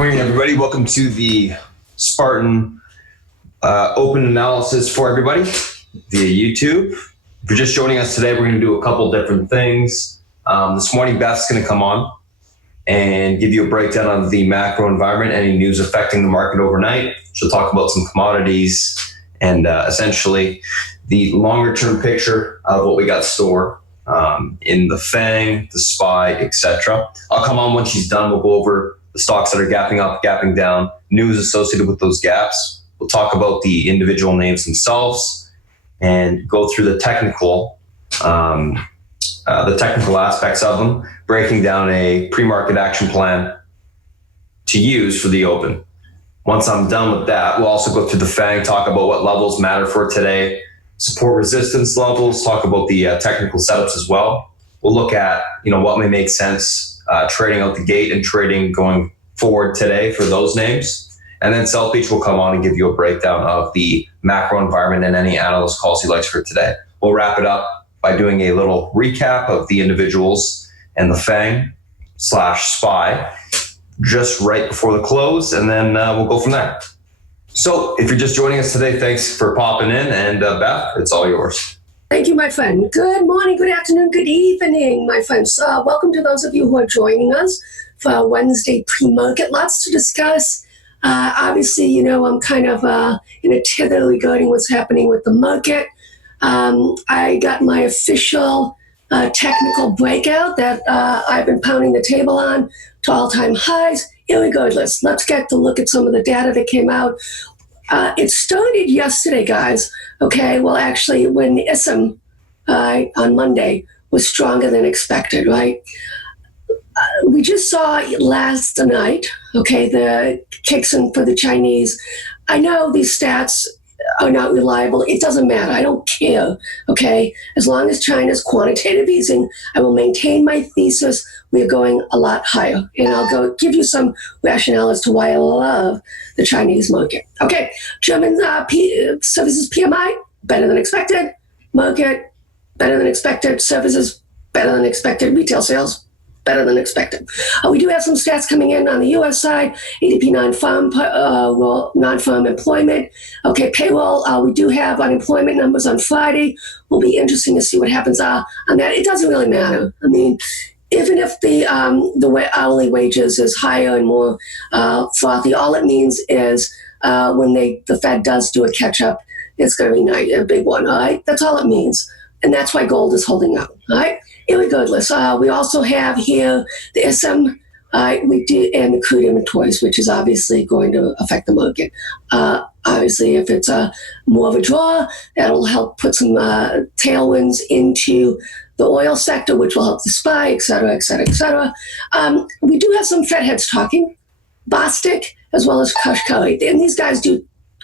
Morning, everybody. Welcome to the Spartan open analysis for everybody via YouTube. If you're just joining us today, we're going to do a couple different things. This morning, Beth's going to come on and give you a breakdown of the macro environment, any news affecting the market overnight. She'll talk about some commodities and essentially the longer term picture of what we got stored in the FANG, the SPY, etc. I'll come on when she's done. We'll go over the stocks that are gapping up, gapping down, news associated with those gaps. We'll talk about the individual names themselves and go through the technical aspects of them, breaking down a pre-market action plan to use for the open. Once I'm done with that, we'll also go through the FANG, talk about what levels matter for today, support resistance levels, talk about the technical setups as well. We'll look at what may make sense trading out the gate and trading going forward today for those names. And then South Beach will come on and give you a breakdown of the macro environment and any analyst calls he likes for today. We'll wrap it up by doing a little recap of the individuals and the FANG/SPY just right before the close, and then we'll go from there. So if you're just joining us today, thanks for popping in, and Beth, it's all yours. Thank you, my friend. Good morning, good afternoon, good evening, my friends. Welcome to those of you who are joining us for our Wednesday pre-market. Lots to discuss. Obviously, I'm kind of in a tether regarding what's happening with the market. I got my official technical breakout that I've been pounding the table on to all-time highs. Irregardless, let's get to look at some of the data that came out. It started yesterday, guys. Okay, well, actually, when the ISM on Monday was stronger than expected, right? We just saw last night, okay, the kicks in for the Chinese. I know these stats are not reliable. It doesn't matter. I don't care, okay? As long as China's quantitative easing, I will maintain my thesis. We are going a lot higher. And I'll go give you some rationale as to why I love the Chinese market. Okay, German services PMI, better than expected. Market, better than expected. Services, better than expected. Retail sales, better than expected. We do have some stats coming in on the U.S. side. ADP non-farm employment. Okay, payroll. We do have unemployment numbers on Friday. Will be interesting to see what happens on that. It doesn't really matter. I mean, even if the hourly wages is higher and more frothy, all it means is when the Fed does do a catch-up, it's going to be a big one, all right? That's all it means. And that's why gold is holding up, all right? Irregardless, we also have here the ISM and the crude inventories, which is obviously going to affect the market. Obviously, if it's more of a draw, that'll help put some tailwinds into the oil sector, which will help the SPY, et cetera, et cetera, et cetera. We do have some Fed heads talking, Bostic as well as Kashkari. And these guys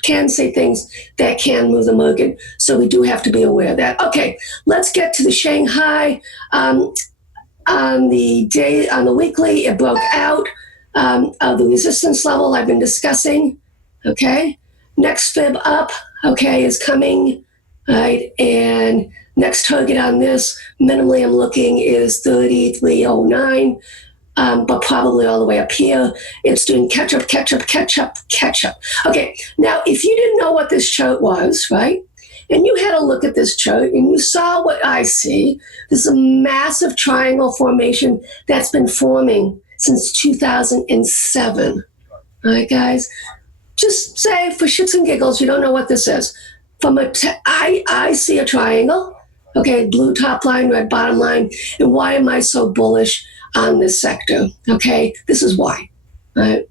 can say things that can move the market, so we do have to be aware of that. Okay, let's get to the Shanghai. On the weekly, it broke out of the resistance level I've been discussing. Okay, next fib up, okay, is coming, right? And next target on this, minimally I'm looking is 3309. But probably all the way up here. It's doing catch up. Okay, now if you didn't know what this chart was, right, and you had a look at this chart and you saw what I see, this is a massive triangle formation that's been forming since 2007. All right, guys, just say for shits and giggles, you don't know what this is. I see a triangle, okay, blue top line, red bottom line, and why am I so bullish on this sector? Okay, this is why. Right?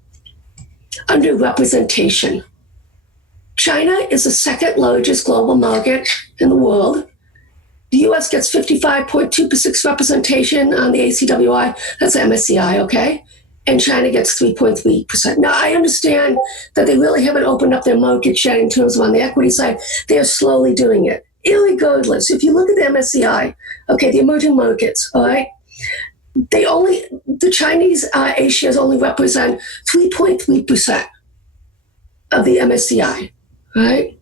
Underrepresentation. China is the second largest global market in the world. The U.S. gets 55.2% representation on the ACWI. That's the MSCI, okay? And China gets 3.3%. Now, I understand that they really haven't opened up their market yet in terms of on the equity side. They are slowly doing it. Irregardless, if you look at the MSCI, okay, the emerging markets, all right, the Chinese A shares only represent 3.3% of the MSCI, right?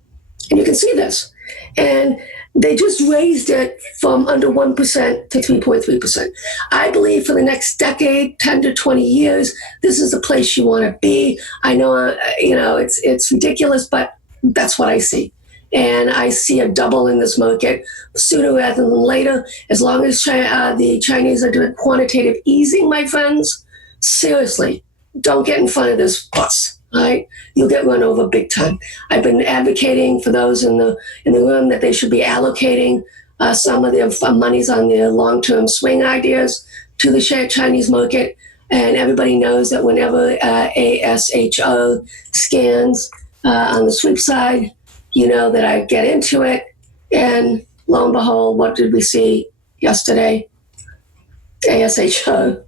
And you can see this. And They just raised it from under 1% to 3.3%. I believe for the next decade, 10 to 20 years, this is the place you want to be. I know, it's ridiculous, but that's what I see. And I see a double in this market sooner rather than later. As long as the Chinese are doing quantitative easing, my friends, seriously, don't get in front of this bus. Right? You'll get run over big time. I've been advocating for those in the room that they should be allocating some of their monies on their long-term swing ideas to the Chinese market. And everybody knows that whenever ASHO scans on the sweep side, you know that I get into it. And lo and behold, what did we see yesterday? ASHO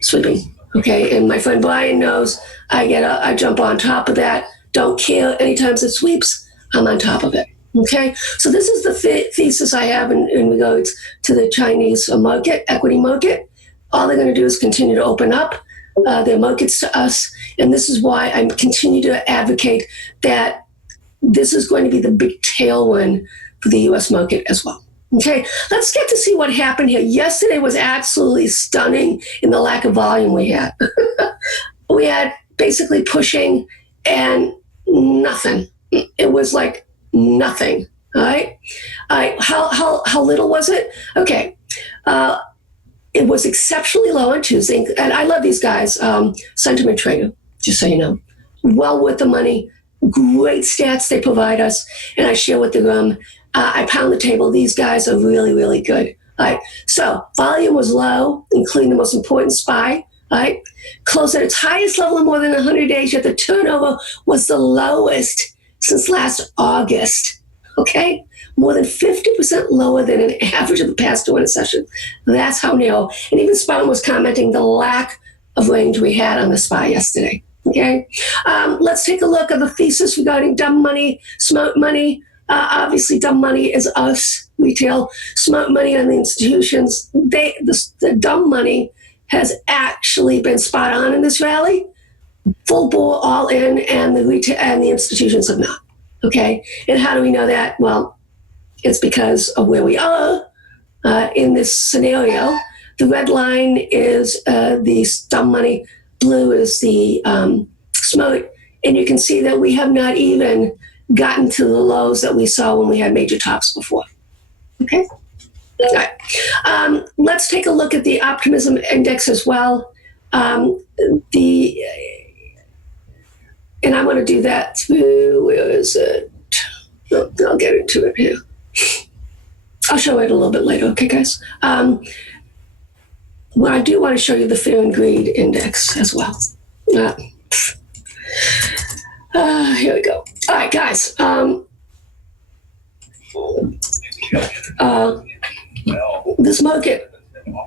sweeping. Okay, and my friend Brian knows I jump on top of that. Don't care. Anytime it sweeps, I'm on top of it. Okay, so this is the thesis I have in regards to the Chinese market, equity market. All they're going to do is continue to open up their markets to us, and this is why I continue to advocate that this is going to be the big tailwind for the U.S. market as well. Okay, let's get to see what happened here. Yesterday was absolutely stunning in the lack of volume we had. We had basically pushing and nothing. It was like nothing. All right. How little was it? Okay. It was exceptionally low on Tuesday, and I love these guys. Sentiment Trader, just so you know, well worth the money. Great stats they provide us, and I share with the I pound the table. These guys are really, really good. All right. So volume was low, including the most important SPY. All right. Closed at its highest level in more than 100 days, yet the turnover was the lowest since last August. Okay. More than 50% lower than an average of the past 200 sessions. That's how narrow. And even Spartan was commenting the lack of range we had on the SPY yesterday. Okay. Let's take a look at the thesis regarding dumb money, smart money. Obviously, dumb money is us, retail. Smart money on the institutions. The dumb money has actually been spot on in this rally, full bore, all in, and the retail and the institutions have not. Okay, and how do we know that? Well, it's because of where we are in this scenario. The red line is the dumb money. Blue is the smart, and you can see that we have not even gotten to the lows that we saw when we had major tops before. Okay. All right. Let's take a look at the optimism index as well. And I want to do that through, where is it? I'll get into it here. I'll show it a little bit later. Okay, guys. Well, I do want to show you the fear and greed index as well. Here we go. All right, guys. This market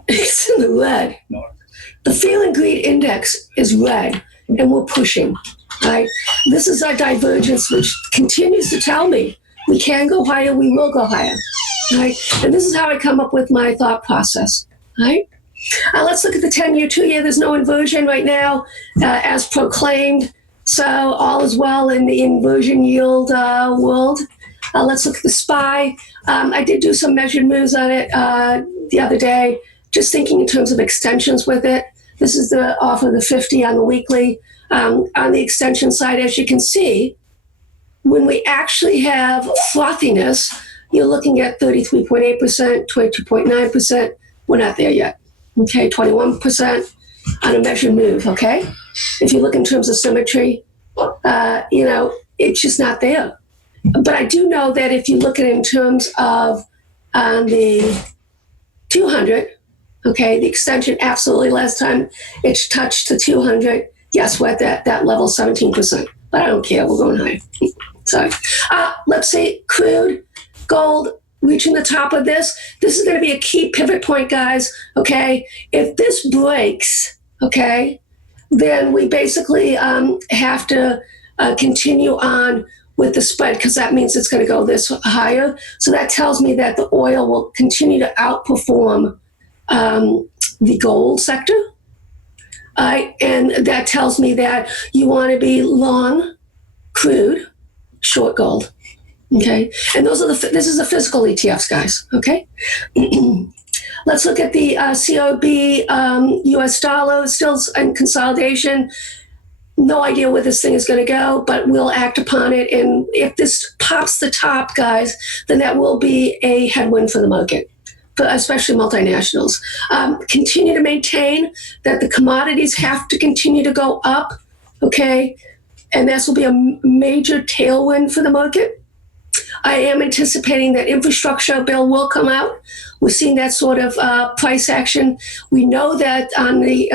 is in the red. The fear and greed index is red, and we're pushing. Right? This is our divergence, which continues to tell me we can go higher, we will go higher. Right? And this is how I come up with my thought process. Right? Let's look at the 10-year, 2-year. There's no inversion right now, as proclaimed. So all is well in the inversion yield world. Let's look at the SPY. I did do some measured moves on it the other day, just thinking in terms of extensions with it. This is the off of the 50 on the weekly. On the extension side, as you can see, when we actually have frothiness, you're looking at 33.8%, 22.9%. We're not there yet. Okay, 21% on a measured move, okay? If you look in terms of symmetry, it's just not there. But I do know that if you look at it in terms of the 200, okay, the extension absolutely last time it touched to 200, yes, we're at that level, 17%. But I don't care, we're going high. Sorry. Let's see, crude, gold, reaching the top of this. This is going to be a key pivot point, guys, okay? If this breaks, okay, then we basically have to continue on with the spread, because that means it's going to go this higher. So that tells me that the oil will continue to outperform the gold sector. And that tells me that you want to be long crude, short gold. Okay, and this is the physical ETFs, guys. Okay, let's look at the COB US dollar, still in consolidation. No idea where this thing is going to go, but we'll act upon it. And if this pops the top, guys, then that will be a headwind for the market, especially multinationals. Continue to maintain that the commodities have to continue to go up, okay? And this will be a major tailwind for the market. I am anticipating that infrastructure bill will come out. We're seeing that sort of price action. We know that on the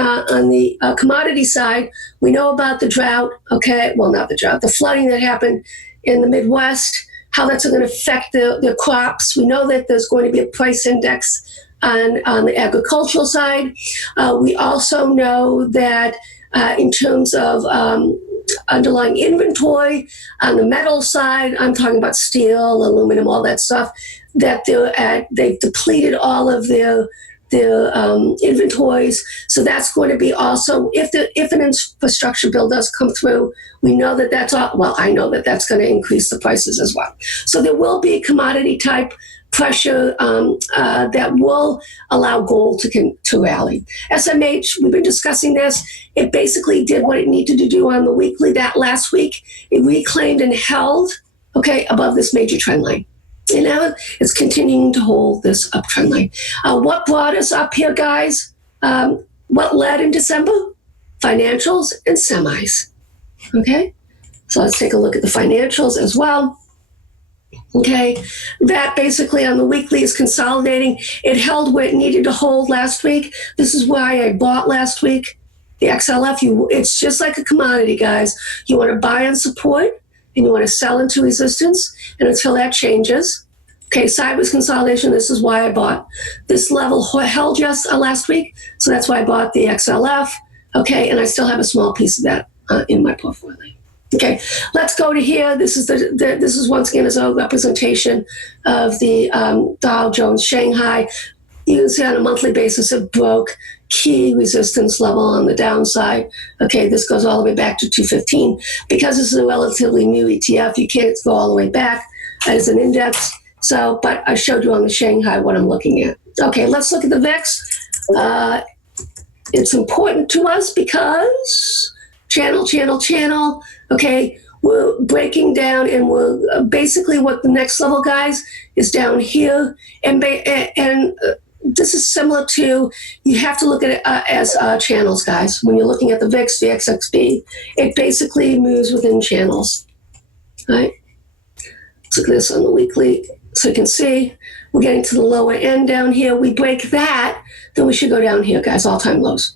commodity side, we know about the drought. Okay, well, not the drought, the flooding that happened in the Midwest, how that's going to affect the crops. We know that there's going to be a price index on the agricultural side. We also know that in terms of underlying inventory on the metal side, I'm talking about steel, aluminum, all that stuff, that they've depleted all of their inventories. So that's going to be also, if an infrastructure bill does come through, we know that that's all, well, I know that that's going to increase the prices as well. So there will be commodity type pressure that will allow gold to rally. SMH, we've been discussing this. It basically did what it needed to do on the weekly that last week. It reclaimed and held, okay, above this major trend line. And now it's continuing to hold this uptrend line. What brought us up here, guys? What led in December? Financials and semis. Okay, so let's take a look at the financials as well. Okay, that basically on the weekly is consolidating. It held where it needed to hold last week. This is why I bought last week. The XLF, it's just like a commodity, guys. You want to buy on support and you want to sell into resistance, and until that changes. Okay, sideways consolidation, this is why I bought. This level held just last week, so that's why I bought the XLF. Okay, and I still have a small piece of that in my portfolio. Okay, let's go to here. This is once again a representation of the Dow Jones Shanghai. You can see on a monthly basis it broke key resistance level on the downside. Okay, this goes all the way back to 215. Because this is a relatively new ETF, you can't go all the way back as an index. So, but I showed you on the Shanghai what I'm looking at. Okay, let's look at the VIX. It's important to us because channel. Okay, we're breaking down, and we're basically what the next level, guys, is down here, and this is similar to, you have to look at it as channels, guys. When you're looking at the VIX, the XXB, it basically moves within channels. Right? Let's look at this on the weekly, so you can see we're getting to the lower end down here. We break that, then we should go down here, guys, all-time lows.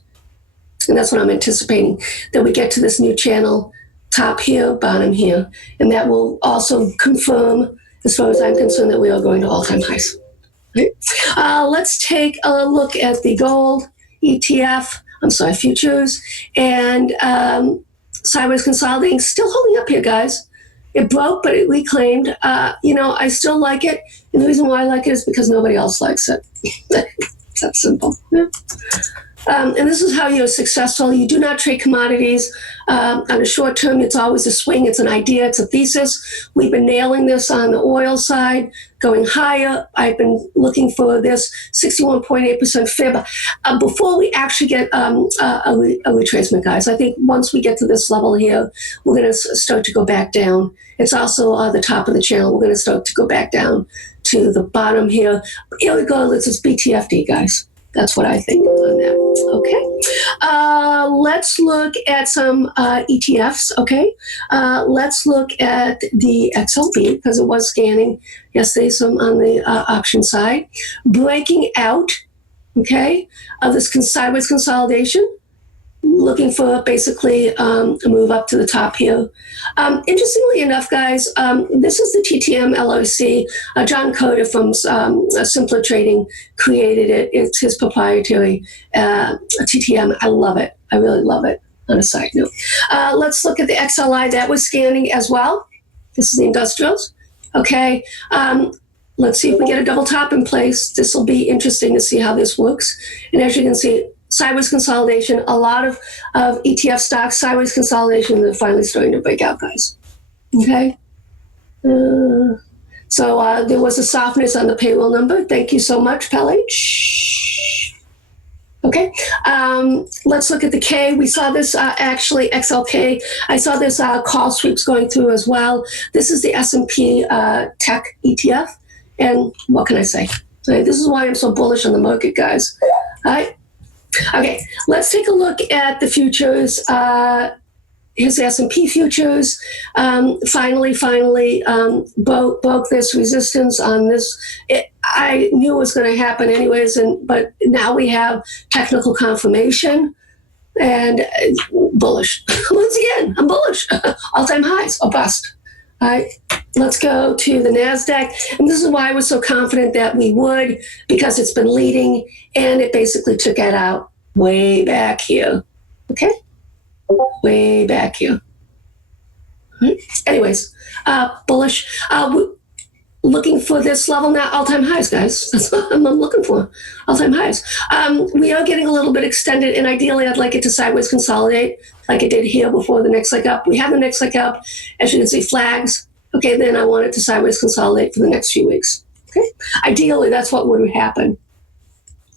And that's what I'm anticipating, that we get to this new channel, top here, bottom here. And that will also confirm, as far as I'm concerned, that we are going to all-time highs. Right? Let's take a look at the gold ETF, futures, and sideways consolidating, still holding up here, guys. It broke, but it reclaimed. I still like it. And the reason why I like it is because nobody else likes it. It's that simple. Yeah. And this is how you're successful. You do not trade commodities. On a short term, it's always a swing. It's an idea. It's a thesis. We've been nailing this on the oil side, going higher. I've been looking for this 61.8% fib. Before we actually get a retracement, guys, I think once we get to this level here, we're going to start to go back down. It's also the top of the channel. We're going to start to go back down to the bottom here. Here we go. This is BTFD, guys. That's what I think on that. Okay. Let's look at some ETFs. Okay. Let's look at the XLB because it was scanning yesterday, some on the option side. Breaking out, okay, of this sideways consolidation. Looking for basically a move up to the top here. Interestingly enough, guys, this is the TTM LOC. John Coder from Simpler Trading created it. It's his proprietary TTM. I love it. I really love it. On a side note, let's look at the XLI that was scanning as well. This is the industrials. Okay. Let's see if we get a double top in place. This will be interesting to see how this works. And as you can see, sideways consolidation, a lot of ETF stocks, sideways consolidation, they're finally starting to break out, guys. Okay? So there was a softness on the payroll number. Thank you so much, Pele. Shh. Okay, let's look at the K. We saw this actually, XLK. I saw this call sweeps going through as well. This is the S&P Tech ETF. And what can I say? This is why I'm so bullish on the market, guys. All right. Okay, let's take a look at the futures. Here's the S&P futures. Finally, broke this resistance on this. I knew it was going to happen anyways, but now we have technical confirmation and bullish. Once again, I'm bullish. All-time highs or bust. All right, let's go to the NASDAQ. And this is why I was so confident that we would, because it's been leading and it basically took it out way back here. Okay? Way back here. Anyways, bullish. Looking for this level now, all-time highs, guys. That's what I'm looking for, all-time highs. We are getting a little bit extended, and ideally I'd like it to sideways consolidate like it did here before the next leg up. We have the next leg up, as you can see, flags. Okay, then I want it to sideways consolidate for the next few weeks. Okay, ideally that's what would happen.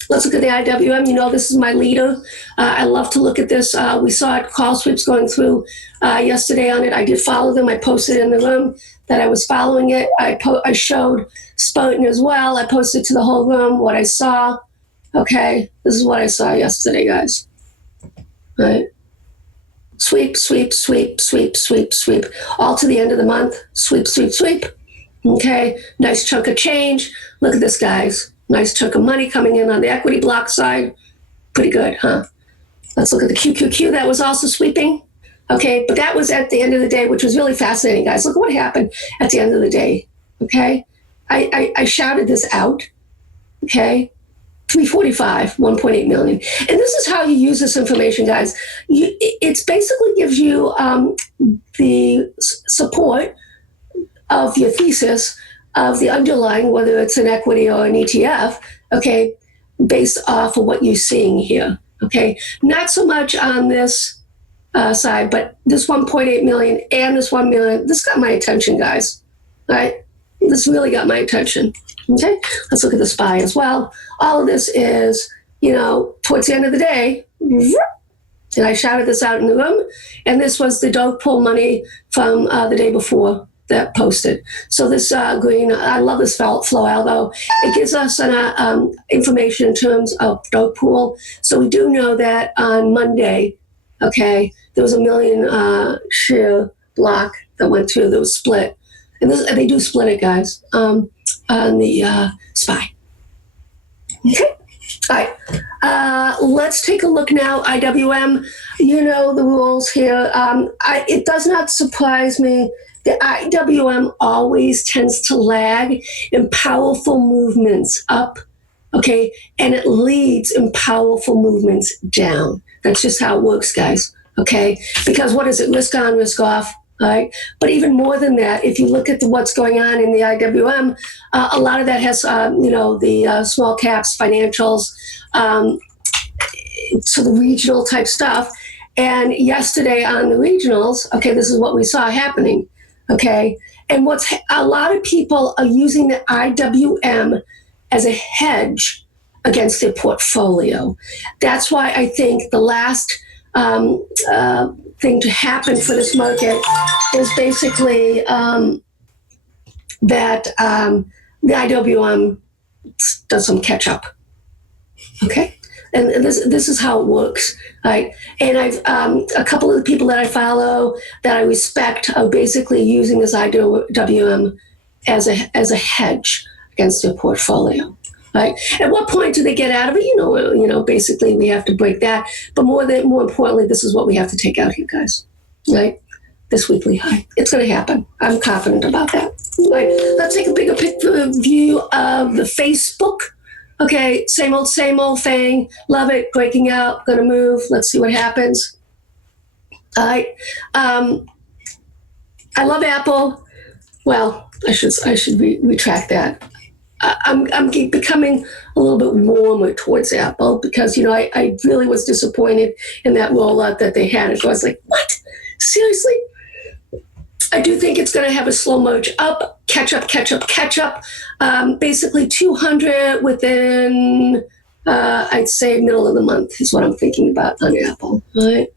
Let's look at the IWM. You know, this is my leader. I love to look at this. We saw it, call sweeps going through yesterday on it. I did follow them. I posted in the room that I was following it. I showed Spartan as well. I posted to the whole room what I saw. Okay, this is what I saw yesterday, guys. All right. Sweep, sweep, sweep, sweep, sweep, sweep. All to the end of the month. Sweep, sweep, sweep. Okay, nice chunk of change. Look at this, guys. Nice chunk of money coming in on the equity block side. Pretty good, huh? Let's look at the QQQ. That was also sweeping. Okay, but that was at the end of the day, which was really fascinating, guys. Look what happened at the end of the day. Okay, I shouted this out. Okay, 345, 1.8 million. And this is how you use this information, guys. It basically gives you the support of your thesis of the underlying, whether it's an equity or an ETF, okay, based off of what you're seeing here, okay? Not so much on this side, but this 1.8 million and this 1 million, this got my attention, guys, all right? This really got my attention, okay? Let's look at the SPY as well. All of this is, you know, towards the end of the day, and I shouted this out in the room, and this was the dog pull money from the day before that posted. So this green, I love this flow algo. It gives us an information in terms of dog pool. So we do know that on Monday, okay, there was a 1 million share block that went through, that was split. And they do split it, guys, on the SPY. Okay, all right. Let's take a look now. IWM, you know the rules here. It does not surprise me. The IWM always tends to lag in powerful movements up, okay? And it leads in powerful movements down. That's just how it works, guys, okay? Because what is it? Risk on, risk off, right? But even more than that, if you look at what's going on in the IWM, a lot of that has, the small caps, financials, so the regional type stuff. And yesterday on the regionals, okay, this is what we saw happening. Okay, and a lot of people are using the IWM as a hedge against their portfolio. That's why I think the last thing to happen for this market is basically that the IWM does some catch up. Okay. And this is how it works, right? And I've a couple of the people that I follow that I respect are basically using this IWM as a hedge against their portfolio, right? At what point do they get out of it? You know, basically we have to break that. But more importantly, this is what we have to take out here, guys, right? This weekly high, it's going to happen. I'm confident about that. Right. Let's take a bigger picture view of the Facebook. Okay, same old thing. Love it, breaking out, gonna move. Let's see what happens. All right. I love Apple. Well, I should retract that. I'm becoming a little bit warmer towards Apple because, you know, I really was disappointed in that rollout that they had. And so I was like, what? Seriously? I do think it's going to have a slow merge up, catch up. Basically 200 within, I'd say, middle of the month is what I'm thinking about on Apple. All right.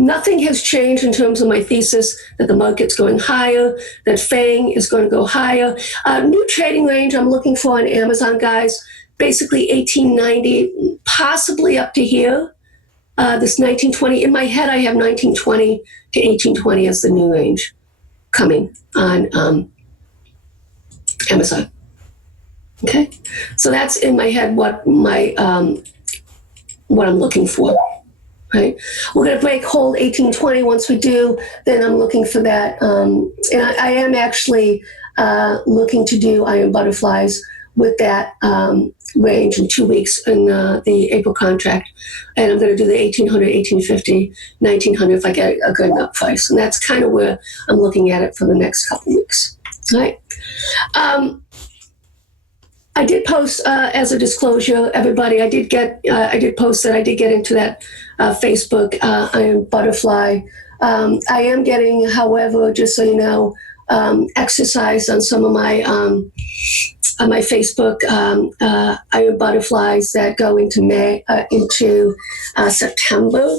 Nothing has changed in terms of my thesis that the market's going higher, that FANG is going to go higher. New trading range I'm looking for on Amazon, guys, basically 1890, possibly up to here. This 1920, in my head, I have 1920 to 1820 as the new range coming on Amazon. Okay, so that's in my head what I'm looking for. Right, we're going to break hold 1820. Once we do, then I'm looking for that. And I am actually looking to do iron butterflies with that range in 2 weeks in the April contract. And I'm going to do the 1800, 1850, 1900 if I get a good enough price. And that's kind of where I'm looking at it for the next couple weeks. All right. I did post as a disclosure, everybody. I did post that I did get into that Facebook iron butterfly. I am getting, however, just so you know, exercise on some of my on my Facebook iron butterflies that go into September.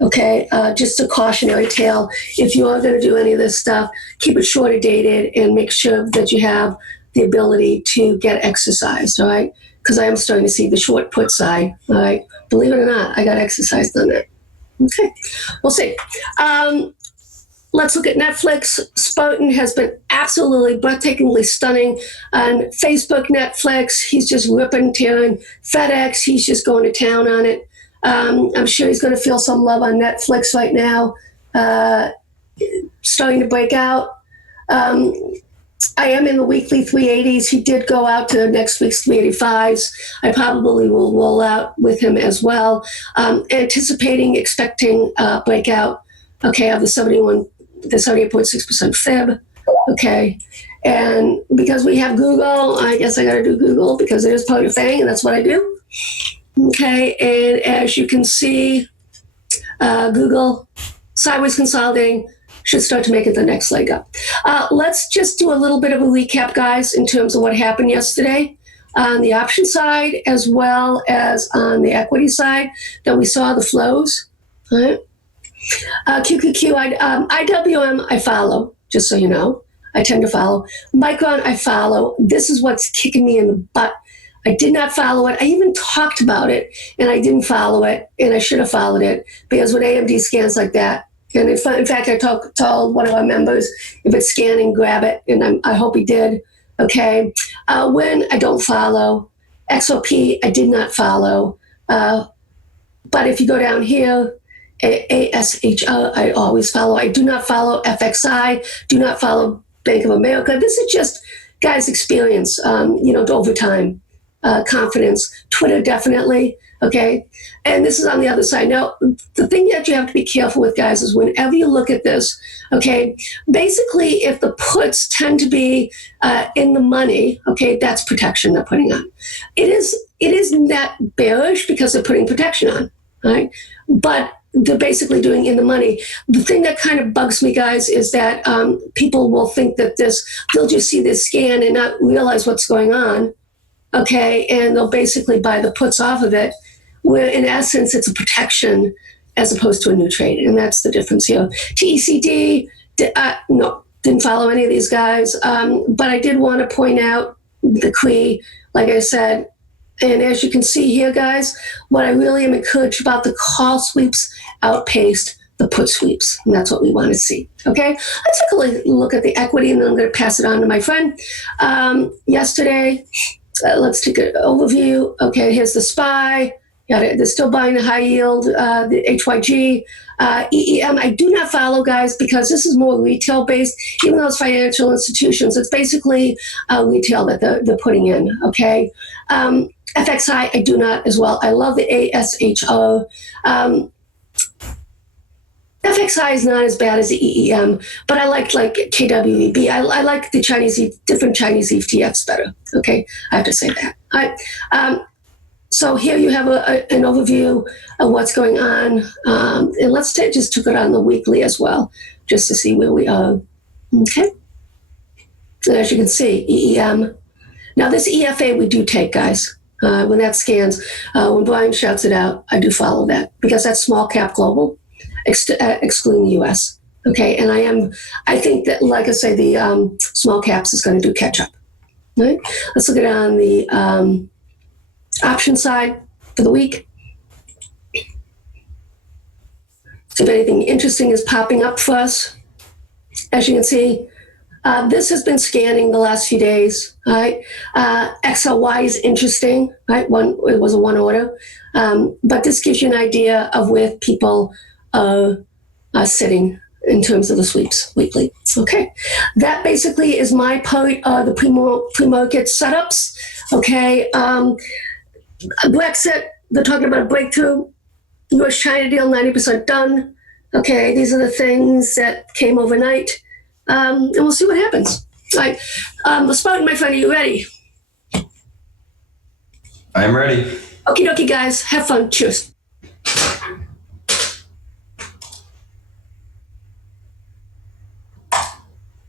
Okay, just a cautionary tale. If you are going to do any of this stuff, keep it shorter dated and make sure that you have the ability to get exercised, all right? Because I am starting to see the short put side, all right? Believe it or not, I got exercised on that. Okay, we'll see. Let's look at Netflix. Spartan has been absolutely breathtakingly stunning on Facebook, Netflix. He's just ripping, tearing. FedEx, he's just going to town on it. I'm sure he's going to feel some love on Netflix right now, starting to break out. I am in the weekly 380s. He did go out to next week's 385s. I probably will roll out with him as well. Expecting breakout, okay, of the 78.6% fib, okay. And because we have Google, I guess I got to do Google because it is part of FANG, and that's what I do. Okay, and as you can see, Google sideways consolidating should start to make it the next leg up. Let's just do a little bit of a recap, guys, in terms of what happened yesterday on the option side as well as on the equity side, that we saw the flows. All right. QQQ, IWM, I follow, just so you know. I tend to follow. Micron, I follow. This is what's kicking me in the butt. I did not follow it. I even talked about it, and I didn't follow it, and I should have followed it, because with AMD scans like that, and in fact, I told one of our members, if it's scanning, grab it, and I hope he did. Okay. When I don't follow. XOP, I did not follow. But if you go down here, ASHR, I always follow. I do not follow FXI, do not follow Bank of America. This is just, guys, experience, over time, confidence. Twitter, definitely. Okay. And this is on the other side. Now, the thing that you have to be careful with, guys, is whenever you look at this, okay, basically, if the puts tend to be in the money, okay, that's protection they're putting on. It is net bearish because they're putting protection on, right? But they're basically doing in the money. The thing that kind of bugs me, guys, is that people will think that they'll just see this scan and not realize what's going on, okay, and they'll basically buy the puts off of it, where in essence it's a protection as opposed to a new trade, and that's the difference here. TECD, no, didn't follow any of these guys, but I did want to point out the QE, like I said, and as you can see here, guys, what I really am encouraged about, the call sweeps outpaced the put sweeps, and that's what we want to see. Okay, let's take a look at the equity, and then I'm going to pass it on to my friend. Yesterday, let's take an overview. Okay, here's the SPY. They're still buying the high yield, the HYG. EEM, I do not follow, guys, because this is more retail based. Even though it's financial institutions, it's basically retail that they're putting in. Okay. FXI, I do not as well. I love the ASHO. FXI is not as bad as the EEM, but I like KWEB. I like the different Chinese ETFs better. Okay, I have to say that. All right. So here you have an overview of what's going on. And let's just took it on the weekly as well, just to see where we are. Okay. And as you can see, EEM. Now this EFA we do take, guys. When that scans, when Brian shouts it out, I do follow that because that's small cap global, excluding the US. Okay, and I think that, like I say, the small caps is going to do catch up. Right? Let's look at it on the option side for the week. See if anything interesting is popping up for us. As you can see, this has been scanning the last few days. Right? XLY is interesting. Right? It was a one order, but this gives you an idea of where people are sitting in terms of the sweeps weekly. Okay, that basically is my part of the pre-market setups. Okay, Brexit, they're talking about a breakthrough. US-China deal, 90% done. Okay, these are the things that came overnight. And we'll see what happens. All right, Spartan, my friend, are you ready? I am ready. Okie dokie, guys. Have fun. Cheers.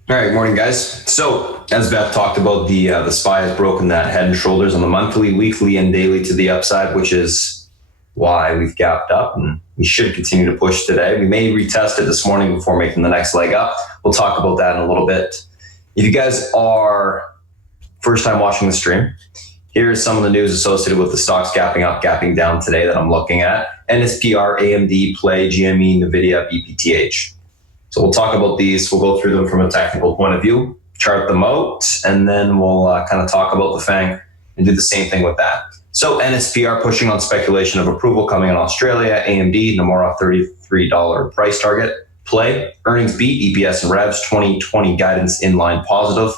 All right, morning, guys. So, as Beth talked about, the SPY has broken that head and shoulders on the monthly, weekly, and daily to the upside, which is why we've gapped up, and we should continue to push today. We may retest it this morning before making the next leg up. We'll talk about that in a little bit. If you guys are first time watching the stream, here's some of the news associated with the stocks gapping up, gapping down today that I'm looking at. NSPR, AMD, Play, GME, NVIDIA, BPTH. So we'll talk about these. We'll go through them from a technical point of view, chart them out, and then we'll kind of talk about the FANG and do the same thing with that. So NSPR pushing on speculation of approval coming in Australia, AMD, Nomura $33 price target. Play, earnings beat, EPS and revs, 2020 guidance in line positive.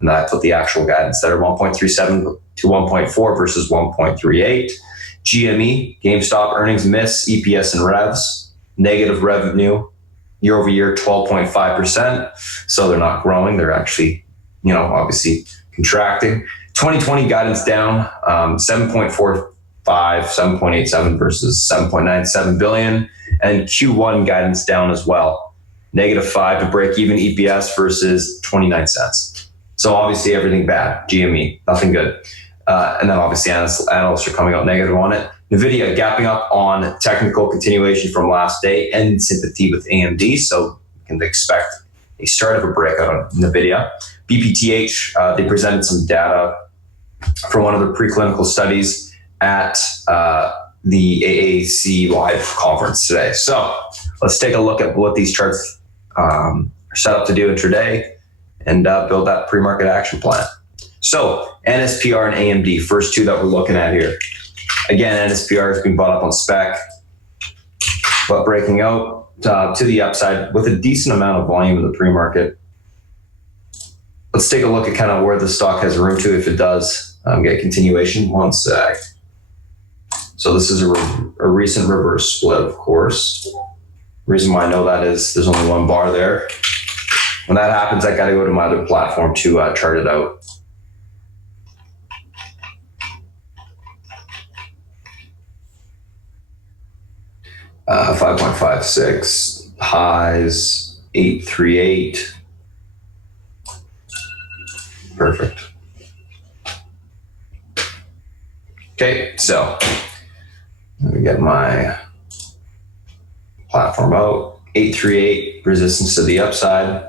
And I put the actual guidance there, 1.37 to 1.4 versus 1.38. GME, GameStop earnings miss, EPS and revs, negative revenue, year over year, 12.5%. So they're not growing. They're actually, obviously contracting. 2020 guidance down, 7.45, 7.87 versus 7.97 billion. And Q1 guidance down as well. -5 to break even EPS versus 29 cents. So obviously everything bad. GME, nothing good. And then obviously analysts are coming out negative on it. NVIDIA gapping up on technical continuation from last day and sympathy with AMD. So you can expect a start of a breakout on NVIDIA. BPTH, they presented some data from one of the preclinical studies at the AAC Live conference today. So let's take a look at what these charts are set up to do intraday and build that pre-market action plan. So NSPR and AMD, first two that we're looking at here. Again, NSPR has been bought up on spec, but breaking out to the upside with a decent amount of volume in the pre-market. Let's take a look at kind of where the stock has room to if it does get continuation. One sec. So this is a recent reverse split, of course. The reason why I know that is there's only one bar there. When that happens, I got to go to my other platform to chart it out. Uh, 5.56 highs, 838. Perfect. Okay, so let me get my platform out. 838 resistance to the upside.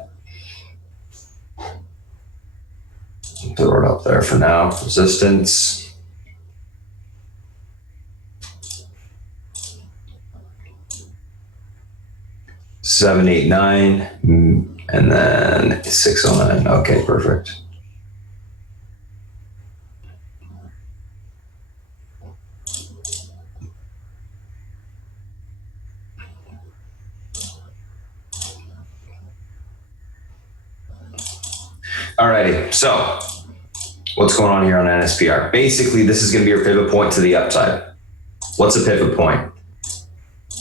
Throw it up there for now. Resistance. $789 and then $609. Okay, perfect. Alrighty, so what's going on here on NSPR? Basically, this is going to be your pivot point to the upside. What's a pivot point?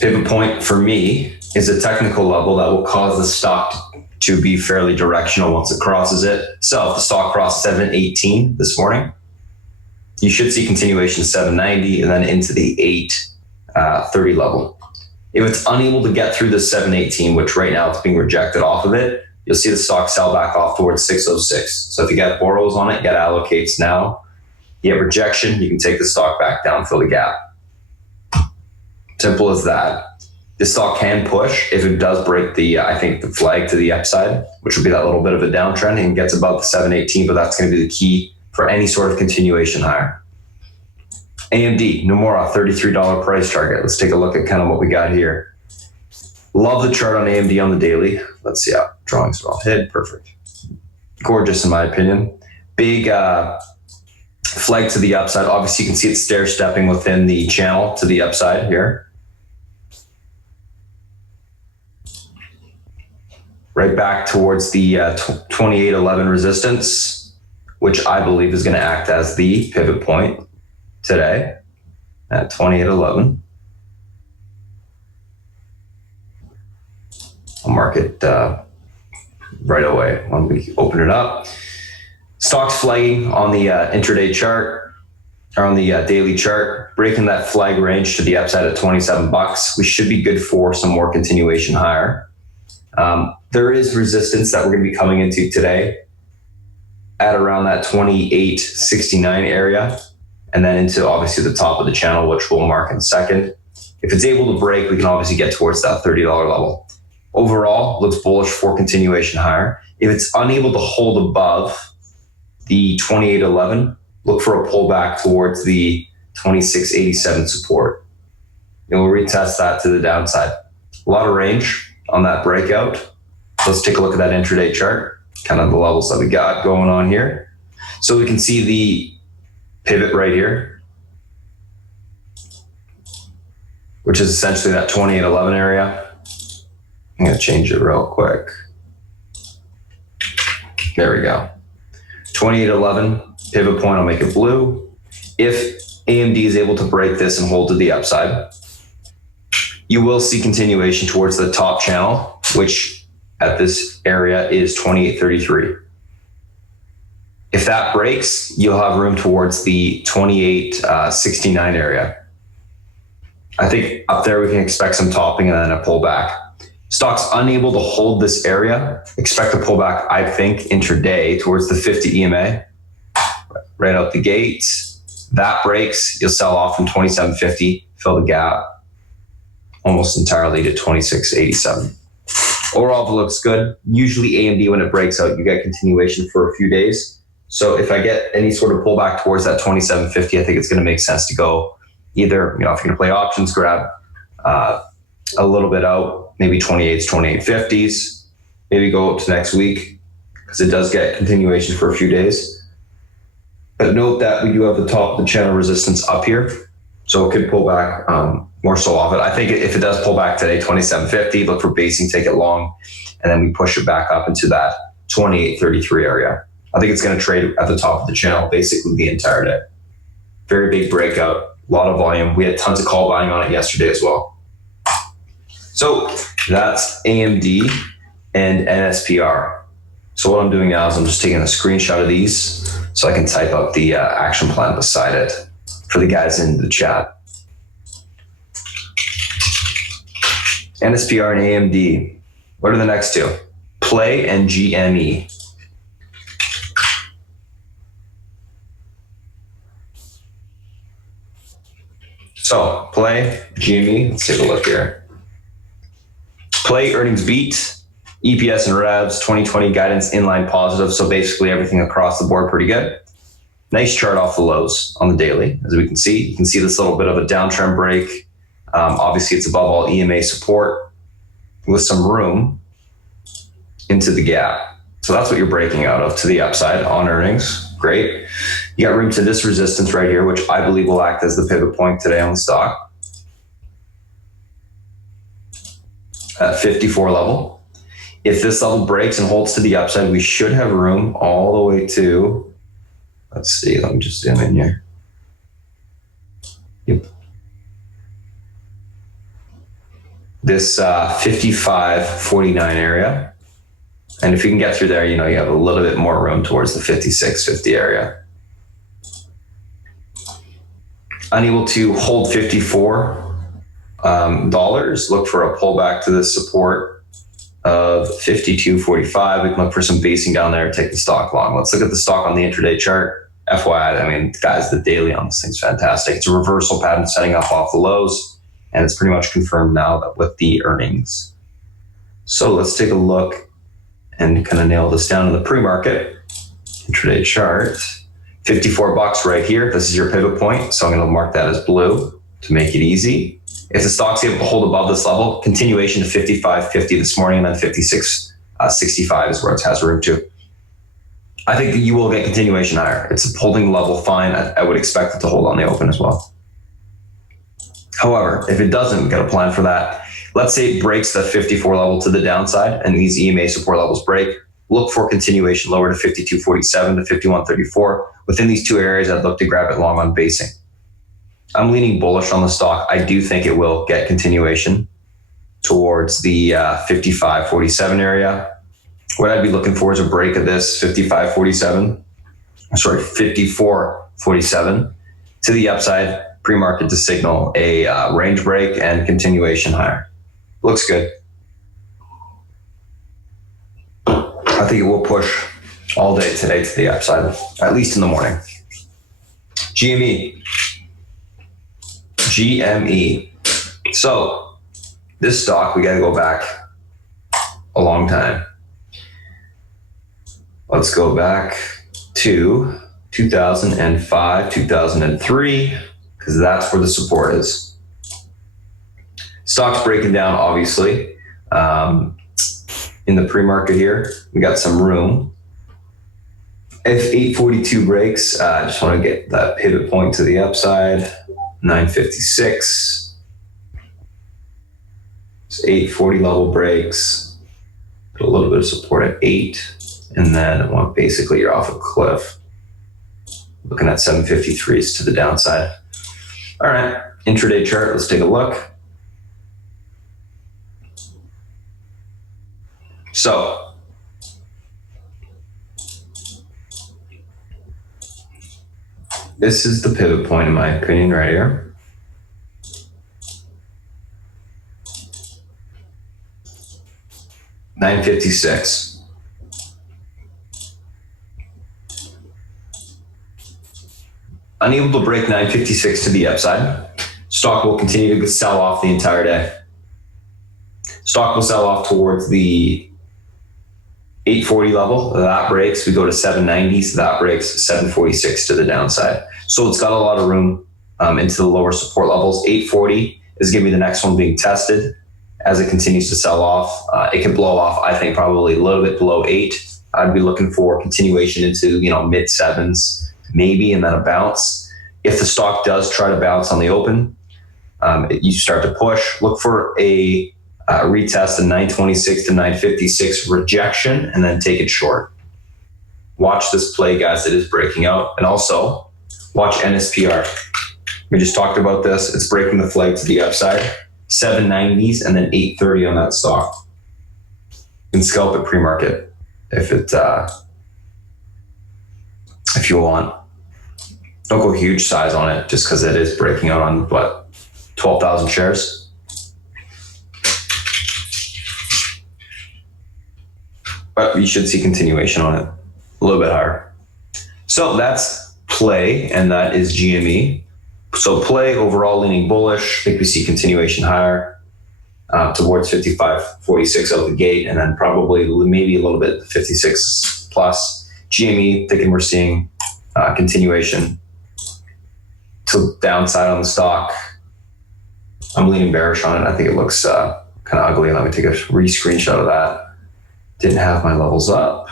Pivot point for me is a technical level that will cause the stock to be fairly directional once it crosses it. So if the stock crossed 718 this morning, you should see continuation 790 and then into the 830 level. If it's unable to get through the 718, which right now it's being rejected off of it, you'll see the stock sell back off towards 606. So if you get borrows on it, get allocates now. You have rejection, you can take the stock back down, fill the gap. Simple as that. This stock can push if it does break the, I think, the flag to the upside, which would be that little bit of a downtrend, and gets above the 718, but that's going to be the key for any sort of continuation higher. AMD, Nomura, $33 price target. Let's take a look at kind of what we got here. Love the chart on AMD on the daily. Let's see how drawings are all hit. Perfect. Gorgeous in my opinion. Big flag to the upside. Obviously you can see it stair stepping within the channel to the upside here. Right back towards the 2811 resistance, which I believe is going to act as the pivot point today at 2811. I'll mark it right away when we open it up. Stock's flagging on the intraday chart, or on the daily chart, breaking that flag range to the upside at 27 bucks. We should be good for some more continuation higher. There is resistance that we're going to be coming into today at around that 2869 area, and then into obviously the top of the channel, which we'll mark in a second. If it's able to break, we can obviously get towards that $30 level. Overall, looks bullish for continuation higher. If it's unable to hold above the 2811, look for a pullback towards the 2687 support. And we'll retest that to the downside. A lot of range on that breakout. Let's take a look at that intraday chart, kind of the levels that we got going on here. So we can see the pivot right here, which is essentially that 2811 area. I'm going to change it real quick. There we go. 2811 pivot point, I'll make it blue. If AMD is able to break this and hold to the upside, you will see continuation towards the top channel, which at this area is 2833. If that breaks, you'll have room towards the 2869 area. I think up there we can expect some topping and then a pullback. Stock's unable to hold this area. Expect a pullback, I think, intraday towards the 50 EMA. Right out the gate. That breaks, you'll sell off from 2750, fill the gap almost entirely to 2687. Overall, it looks good. Usually AMD, when it breaks out, you get continuation for a few days. So if I get any sort of pullback towards that 2750, I think it's going to make sense to go either, if you're going to play options, grab a little bit out, maybe 28s, 2850s, maybe go up to next week because it does get continuation for a few days. But note that we do have the top of the channel resistance up here, so it could pull back more so off it. I think if it does pull back today, 2750, look for basing, take it long, and then we push it back up into that 2833 area. I think it's going to trade at the top of the channel basically the entire day. Very big breakout, a lot of volume. We had tons of call buying on it yesterday as well. So that's AMD and NSPR. So what I'm doing now is I'm just taking a screenshot of these so I can type up the action plan beside it for the guys in the chat. NSPR and AMD. What are the next two? Play and GME. So Play, GME, let's take a look here. Play earnings beat, EPS and revs, 2020 guidance inline positive. So basically everything across the board pretty good. Nice chart off the lows on the daily, as we can see. You can see this little bit of a downtrend break. Obviously it's above all EMA support with some room into the gap. So that's what you're breaking out of to the upside on earnings. Great. You got room to this resistance right here, which I believe will act as the pivot point today on the stock. At 54 level. If this level breaks and holds to the upside, we should have room all the way to, let's see, let me just zoom in here. Yep. This 55.49 area. And if you can get through there, you have a little bit more room towards the 56.50 area. Unable to hold $54. Look for a pullback to this support of 52.45. We can look for some basing down there, take the stock long. Let's look at the stock on the intraday chart. FYI, I mean, guys, the daily on this thing's fantastic. It's a reversal pattern setting up off the lows, and it's pretty much confirmed now that with the earnings. So let's take a look and kind of nail this down in the pre-market intraday chart. $54 right here. This is your pivot point, so I'm going to mark that as blue to make it easy. If the stock's able to hold above this level, continuation to 55.50 this morning, and then 56.65 is where it has room to. I think that you will get continuation higher. It's holding level fine. I would expect it to hold on the open as well. However, if it doesn't, we've got a plan for that. Let's say it breaks the 54 level to the downside and these EMA support levels break. Look for continuation lower to 52.47 to 51.34. Within these two areas, I'd look to grab it long on basing. I'm leaning bullish on the stock. I do think it will get continuation towards the 55.47 area. What I'd be looking for is a break of this 54.47 to the upside, pre-market to signal a range break and continuation higher. Looks good. I think it will push all day today to the upside, at least in the morning. GME. So this stock, we got to go back a long time. Let's go back to 2005, 2003, because that's where the support is. Stock's breaking down, obviously. In the pre-market here, we got some room. If 842 breaks, I just want to get that pivot point to the upside, 956. So 840 level breaks, put a little bit of support at 8, and then basically you're off a cliff. Looking at 753s to the downside. All right, intraday chart, let's take a look. So, this is the pivot point in my opinion right here. $956. Unable to break 956 to the upside. Stock will continue to sell off the entire day. Stock will sell off towards the 840 level. That breaks. We go to 790. So that breaks 746 to the downside. So it's got a lot of room into the lower support levels. 840 is going to be the next one being tested as it continues to sell off. It can blow off, I think, probably a little bit below 8. I'd be looking for continuation into mid 7s, maybe, and then a bounce. If the stock does try to bounce on the open, you start to push. Look for a retest of 926 to 956 rejection, and then take it short. Watch this play, guys. It is breaking out. And also, watch NSPR. We just talked about this. It's breaking the flag to the upside. 790s and then 830 on that stock. You can scalp it pre-market if you want. Don't go huge size on it just because it is breaking out on 12,000 shares. But you should see continuation on it a little bit higher. So that's play, and that is GME. So play overall leaning bullish. I think we see continuation higher towards 55.46 out the gate, and then probably maybe a little bit 56 plus. GME, thinking we're seeing continuation to downside on the stock. I'm leaning bearish on it. I think it looks kind of ugly. Let me take a screenshot of that. Didn't have my levels up.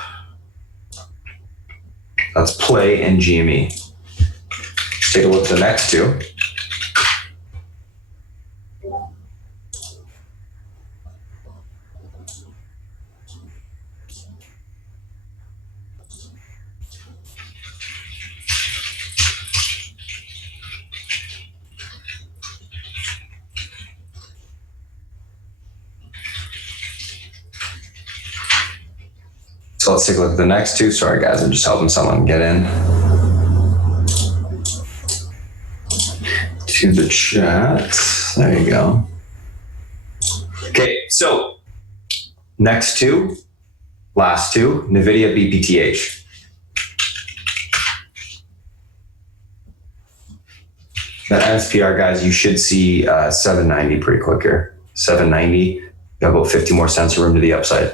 That's play and GME. Let's take a look at the next two. So let's take a look at the next two. Sorry, guys, I'm just helping someone get in. to the chat. There you go. Okay, so last two, NVIDIA BPTH. That SPR, guys, you should see 790 pretty quick here. 790, got about 50 more cents of room to the upside.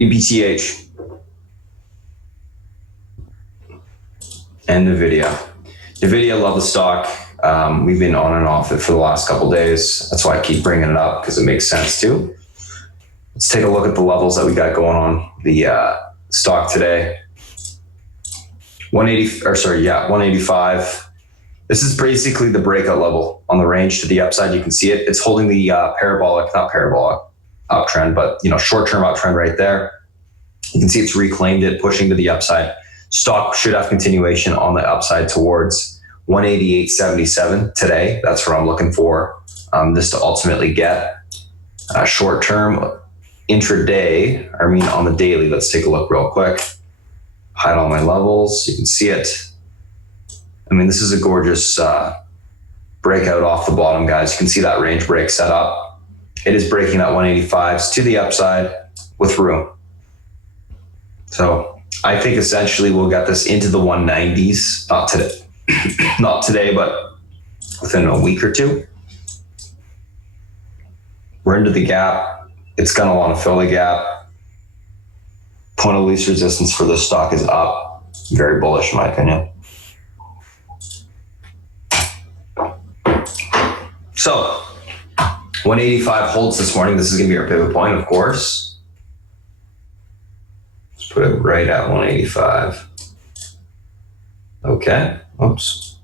BPTH and NVIDIA. NVIDIA, love the stock. We've been on and off it for the last couple days. That's why I keep bringing it up, because it makes sense too. Let's take a look at the levels that we got going on the stock today. 185. This is basically the breakout level on the range to the upside. You can see it. It's holding the not parabolic uptrend, but short-term uptrend right there. You can see it's reclaimed it, pushing to the upside. Stock should have continuation on the upside towards 188.77 today. That's what I'm looking for. This to ultimately get short-term, intraday. On the daily. Let's take a look real quick. Hide all my levels. You can see it. This is a gorgeous breakout off the bottom, guys. You can see that range break set up. It is breaking at 185s to the upside with room. So I think essentially we'll get this into the 190s, not today, but within a week or two. We're into the gap. It's going to want to fill the gap. Point of least resistance for this stock is up. Very bullish in my opinion. So 185 holds this morning. This is going to be our pivot point, of course. Let's put it right at 185. Okay. Oops.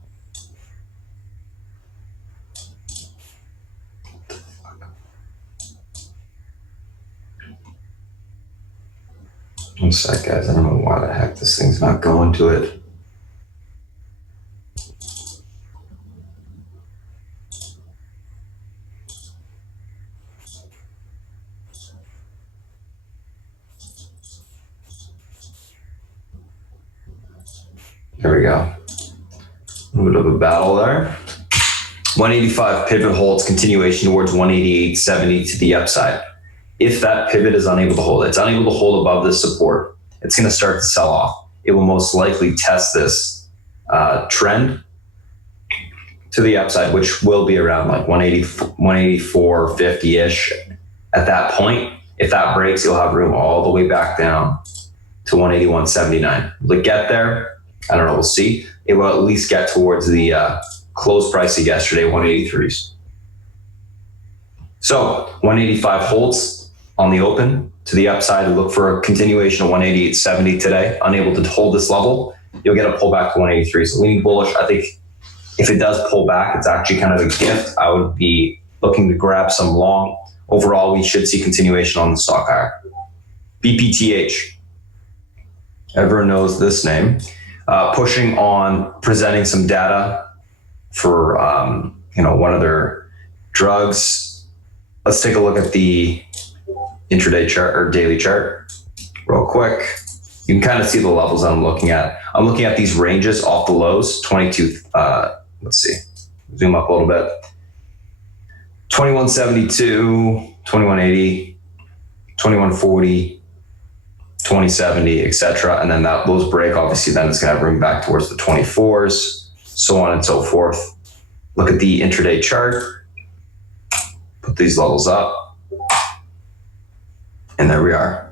One sec, guys. I don't know why the heck this thing's not going to it. There we go. A little bit of a battle there. 185 pivot holds, continuation towards 188.70 to the upside. If that pivot is unable to hold, it's unable to hold above this support, it's going to start to sell off. It will most likely test this trend to the upside, which will be around like 184.50-ish. At that point, if that breaks, you'll have room all the way back down to 181.79. Will it get there? I don't know. We'll see. It will at least get towards the close price of yesterday, 183s. So 185 holds on the open to the upside. Look for a continuation of 188.70 today. Unable to hold this level, you'll get a pullback to 183. So leaning bullish. I think if it does pull back, it's actually kind of a gift. I would be looking to grab some long. Overall, we should see continuation on the stock higher. BPTH. Everyone knows this name. Pushing on presenting some data for one of their drugs. Let's take a look at the intraday chart or daily chart real quick. You can kind of see the levels I'm looking at. I'm looking at these ranges off the lows. 22. Let's see. Zoom up a little bit. 2172, 2180, 2140. 2070, etc. And then those break, obviously, then it's going to bring back towards the 24s, so on and so forth. Look at the intraday chart. Put these levels up. And there we are.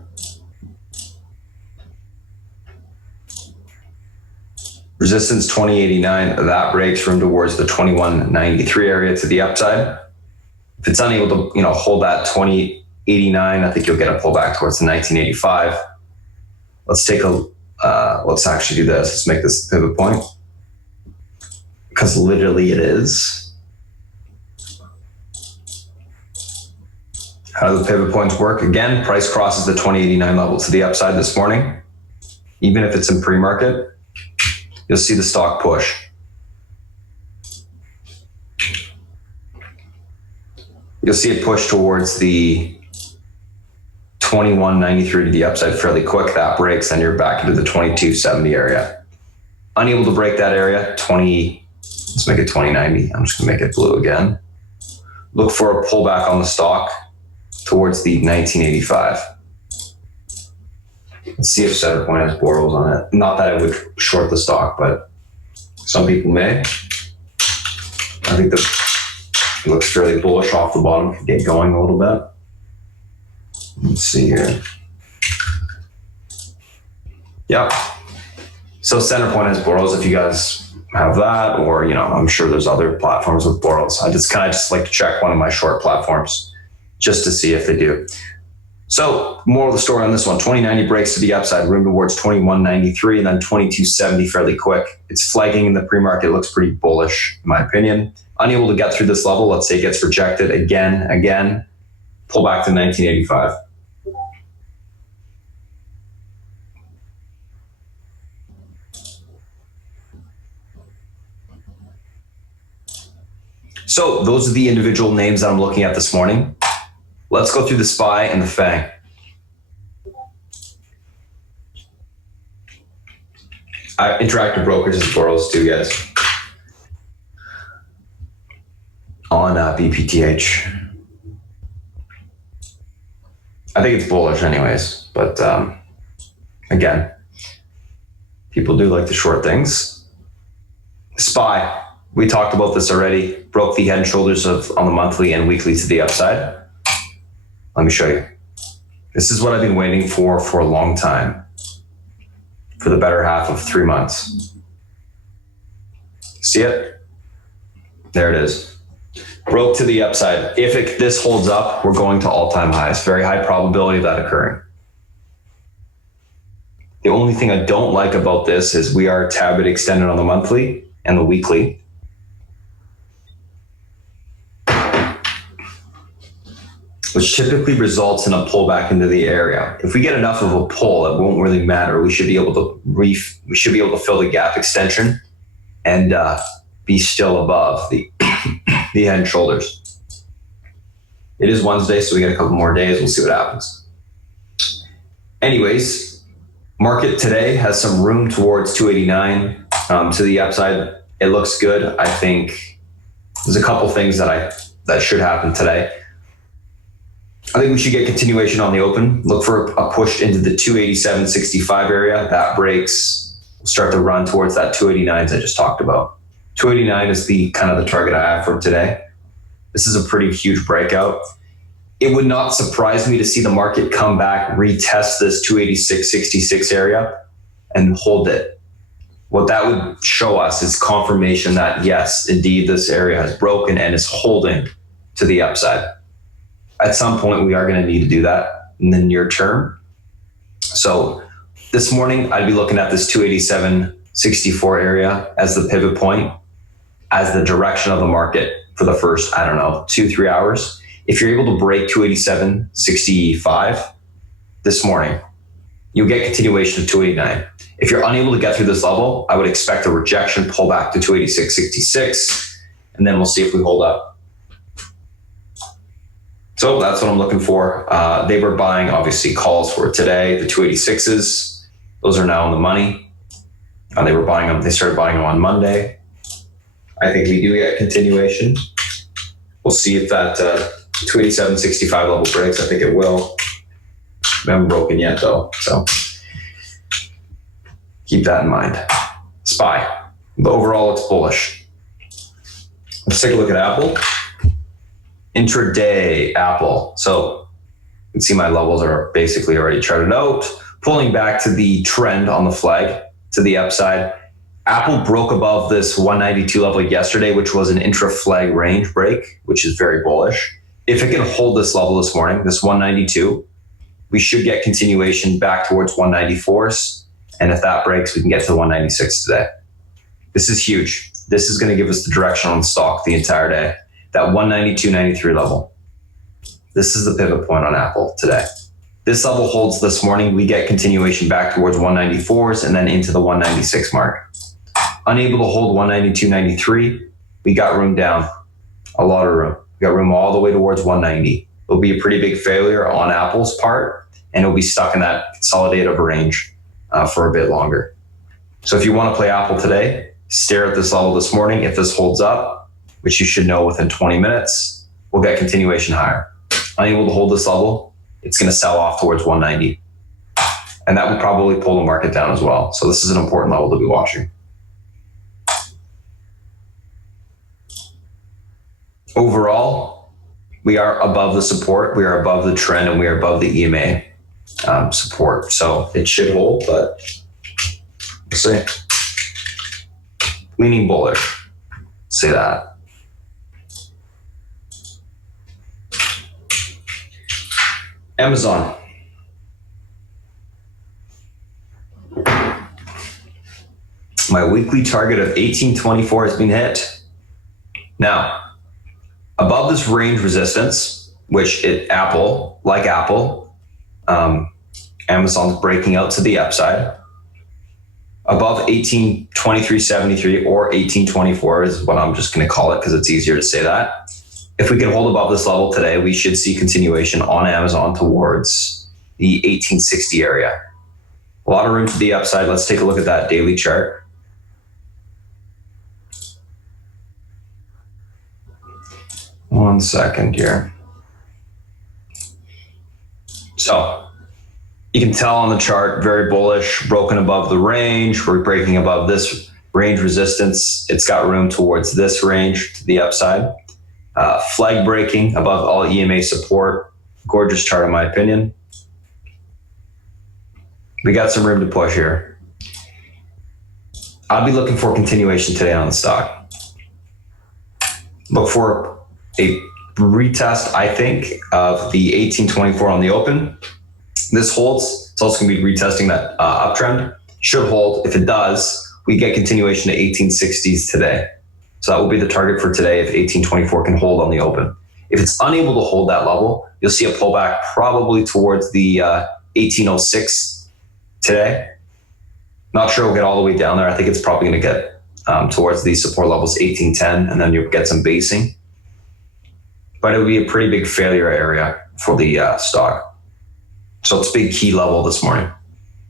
Resistance 2089, that breaks room towards the 2193 area to the upside. If it's unable to, hold that 2089, I think you'll get a pullback towards the 1985. Let's actually do this. Let's make this the pivot point. Because literally it is. How do the pivot points work? Again, price crosses the 2089 level to the upside this morning. Even if it's in pre-market, you'll see the stock push. You'll see it push towards the 21.93 to the upside fairly quick. That breaks, then you're back into the 22.70 area. Unable to break that area, let's make it 20.90. I'm just gonna make it blue again. Look for a pullback on the stock towards the 19.85. Let's see if Center Point has borrows on it. Not that I would short the stock, but some people may. I think it looks fairly bullish off the bottom. Could get going a little bit. Let's see here. Yep. So Center Point has borrows if you guys have that, or, I'm sure there's other platforms with borrows. I just like to check one of my short platforms just to see if they do. So moral of the story on this one, 20.90 breaks to the upside, room towards 21.93 and then 22.70 fairly quick. It's flagging in the pre-market, looks pretty bullish in my opinion. Unable to get through this level, let's say it gets rejected again, pull back to 19.85. So those are the individual names that I'm looking at this morning. Let's go through the SPY and the FANG. Interactive brokers is borrows too, guys. On BPTH. I think it's bullish anyways, but again, people do like to short things. SPY, we talked about this already, broke the head and shoulders on the monthly and weekly to the upside. Let me show you. This is what I've been waiting for a long time, for the better half of 3 months. See it? There it is. Broke to the upside. If this holds up, we're going to all-time highs. Very high probability of that occurring. The only thing I don't like about this is we are a tad bit extended on the monthly and the weekly. Which typically results in a pullback into the area. If we get enough of a pull, it won't really matter. We should be able to fill the gap extension and be still above the head and shoulders. It is Wednesday, so we got a couple more days. We'll see what happens. Anyways, market today has some room towards 289 to the upside. It looks good. I think there's a couple things that should happen today. I think we should get continuation on the open. Look for a push into the 287.65 area. That breaks, we'll start to run towards that 289s I just talked about. 289 is the kind of the target I have for today. This is a pretty huge breakout. It would not surprise me to see the market come back, retest this 286.66 area and hold it. What that would show us is confirmation that yes, indeed, this area has broken and is holding to the upside. At some point, we are going to need to do that in the near term. So this morning, I'd be looking at this 287.64 area as the pivot point, as the direction of the market for the first, 2-3 hours. If you're able to break 287.65 this morning, you'll get continuation of 289. If you're unable to get through this level, I would expect a rejection pullback to 286.66, and then we'll see if we hold up. So that's what I'm looking for. They were buying, obviously, calls for today, the 286s. Those are now in the money. They were buying them. They started buying them on Monday. I think we do get continuation. We'll see if that 287.65 level breaks. I think it will. We haven't broken yet, though. So keep that in mind. SPY. But overall, it's bullish. Let's take a look at Apple. Intraday Apple. So you can see my levels are basically already charted out. Pulling back to the trend on the flag to the upside. Apple broke above this 192 level yesterday, which was an intra-flag range break, which is very bullish. If it can hold this level this morning, this 192, we should get continuation back towards 194s. And if that breaks, we can get to 196 today. This is huge. This is going to give us the direction on the stock the entire day. That 192.93 level. This is the pivot point on Apple today. This level holds this morning. We get continuation back towards 194s and then into the 196 mark. Unable to hold 192.93, we got room down. A lot of room. We got room all the way towards 190. It'll be a pretty big failure on Apple's part and it'll be stuck in that consolidative range for a bit longer. So if you want to play Apple today, stare at this level this morning. If this holds up, which you should know within 20 minutes, we'll get continuation higher. Unable to hold this level, it's going to sell off towards 190. And that would probably pull the market down as well. So this is an important level to be watching. Overall, we are above the support, we are above the trend, and we are above the EMA support. So it should hold, but we'll see. Leaning bullish, say that. Amazon. My weekly target of 1824 has been hit. Now, above this range resistance, which Apple, Amazon's breaking out to the upside. Above 1823.73 or 1824 is what I'm just going to call it because it's easier to say that. If we can hold above this level today, we should see continuation on Amazon towards the 1860 area. A lot of room to the upside. Let's take a look at that daily chart. One second here. So you can tell on the chart, very bullish, broken above the range. We're breaking above this range resistance. It's got room towards this range to the upside. Flag breaking above all EMA support. Gorgeous chart in my opinion. We got some room to push here. I'll be looking for continuation today on the stock. Look for a retest, I think, of the 1824 on the open. This holds. It's also going to be retesting that uptrend. Should hold. If it does, we get continuation to 1860s today. So that will be the target for today if 1824 can hold on the open. If it's unable to hold that level, you'll see a pullback probably towards the 1806 today. Not sure we'll get all the way down there. I think it's probably going to get towards these support levels, 1810, and then you'll get some basing. But it would be a pretty big failure area for the stock. So it's a big key level this morning.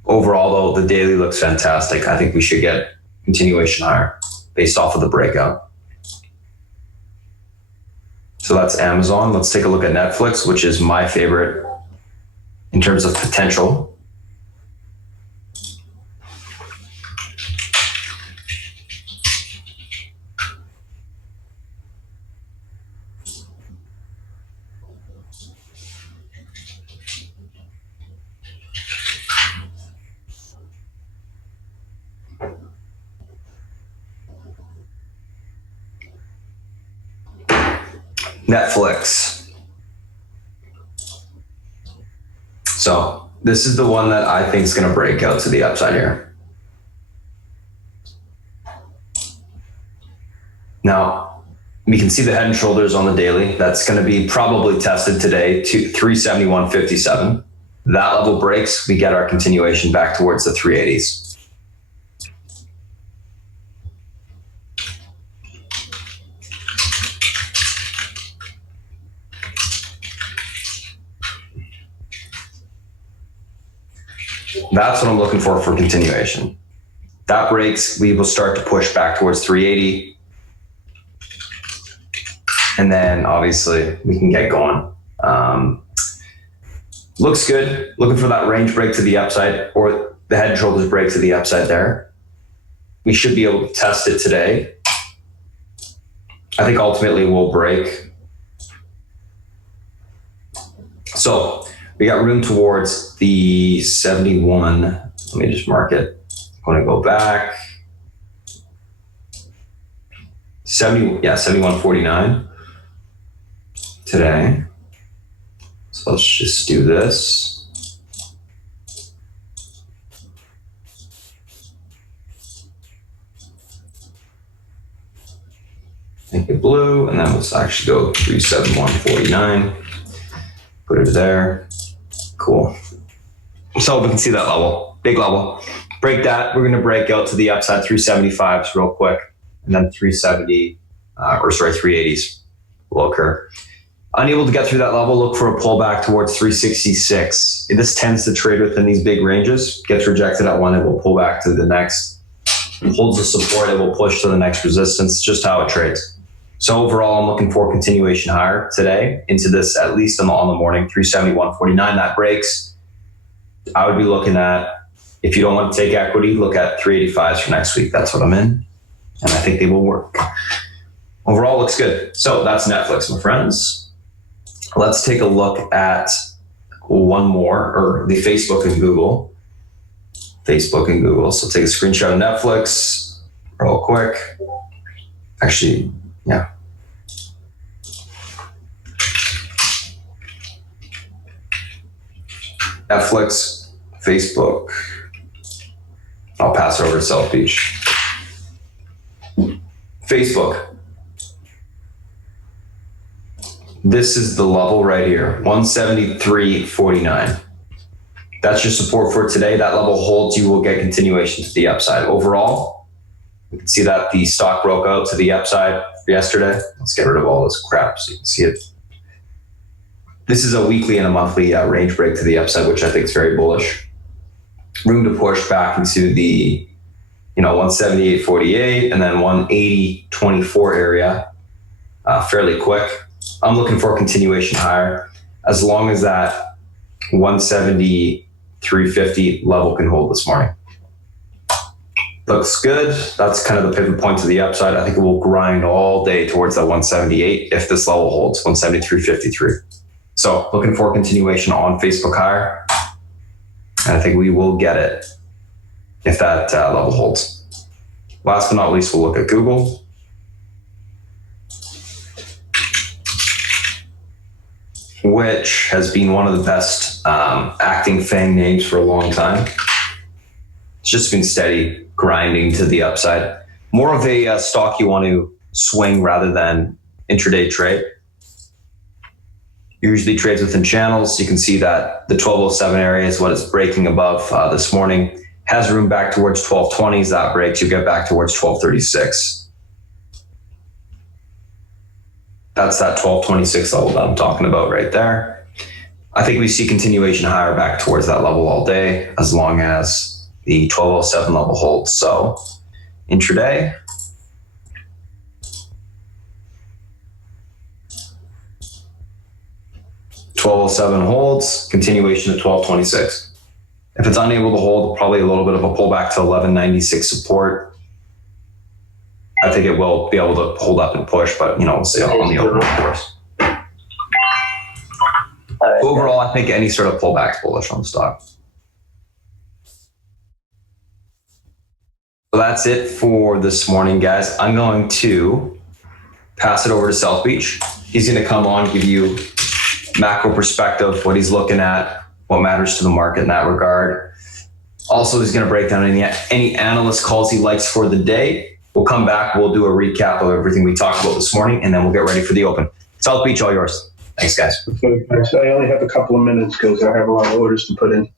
Overall, though, the daily looks fantastic. I think we should get continuation higher based off of the breakout. So that's Amazon. Let's take a look at Netflix, which is my favorite in terms of potential. Netflix. So this is the one that I think is going to break out to the upside here. Now, we can see the head and shoulders on the daily. That's going to be probably tested today to 371.57. That level breaks, we get our continuation back towards the 380s. That's what I'm looking for continuation. That breaks, we will start to push back towards 380. And then obviously we can get going. Looks good. Looking for that range break to the upside or the head and shoulders break to the upside there. We should be able to test it today. I think ultimately we'll break. So we got room towards the 71. Let me just mark it. I'm going to go back. 71.49 today. So let's just do this. Make it blue, and then let's actually go 371.49. Put it there. Cool. So we can see that level, big level. Break that. We're going to break out to the upside 375s real quick, and then 380s will occur. Unable to get through that level, look for a pullback towards 366. This tends to trade within these big ranges. Gets rejected at one, it will pull back to the next. Holds the support, it will push to the next resistance. Just how it trades. So overall, I'm looking for continuation higher today into this, at least on the morning, 371.49. That breaks. I would be looking at, if you don't want to take equity, look at 385s for next week. That's what I'm in. And I think they will work. Overall, looks good. So that's Netflix, my friends. Let's take a look at one more, or the Facebook and Google. Facebook and Google. So take a screenshot of Netflix real quick. Actually, yeah. Netflix, Facebook. I'll pass it over to South Beach. Facebook. This is the level right here, 173.49. That's your support for today. That level holds, you will get continuation to the upside. Overall, you can see that the stock broke out to the upside yesterday. Let's get rid of all this crap so you can see it. This is a weekly and a monthly range break to the upside, which I think is very bullish. Room to push back into the 178.48 and then 180.24 area fairly quick. I'm looking for a continuation higher as long as that 170.350 level can hold this morning. Looks good. That's kind of the pivot point to the upside. I think it will grind all day towards that 178 if this level holds, 173.53. So looking for a continuation on Facebook higher. And I think we will get it if that level holds. Last but not least, we'll look at Google. Which has been one of the best acting FANG names for a long time. It's just been steady grinding to the upside. More of a stock you want to swing rather than intraday trade. Usually trades within channels. You can see that the 1207 area is what it's breaking above this morning. Has room back towards 1220s. That breaks, you get back towards 1236. That's that 1226 level that I'm talking about right there. I think we see continuation higher back towards that level all day as long as the 1207 level holds. So intraday, $12.07 holds, continuation to 12.26. If it's unable to hold, probably a little bit of a pullback to 11.96 support. I think it will be able to hold up and push, but we'll see on the open, of course. Overall, I think any sort of pullback is bullish on the stock. So that's it for this morning, guys. I'm going to pass it over to South Beach. He's going to come on, give you macro perspective, what he's looking at, what matters to the market in that regard. Also, he's going to break down any analyst calls he likes for the day. We'll come back. We'll do a recap of everything we talked about this morning, and then we'll get ready for the open. South Beach, all yours. Thanks, guys. Okay, so I only have a couple of minutes because I have a lot of orders to put in.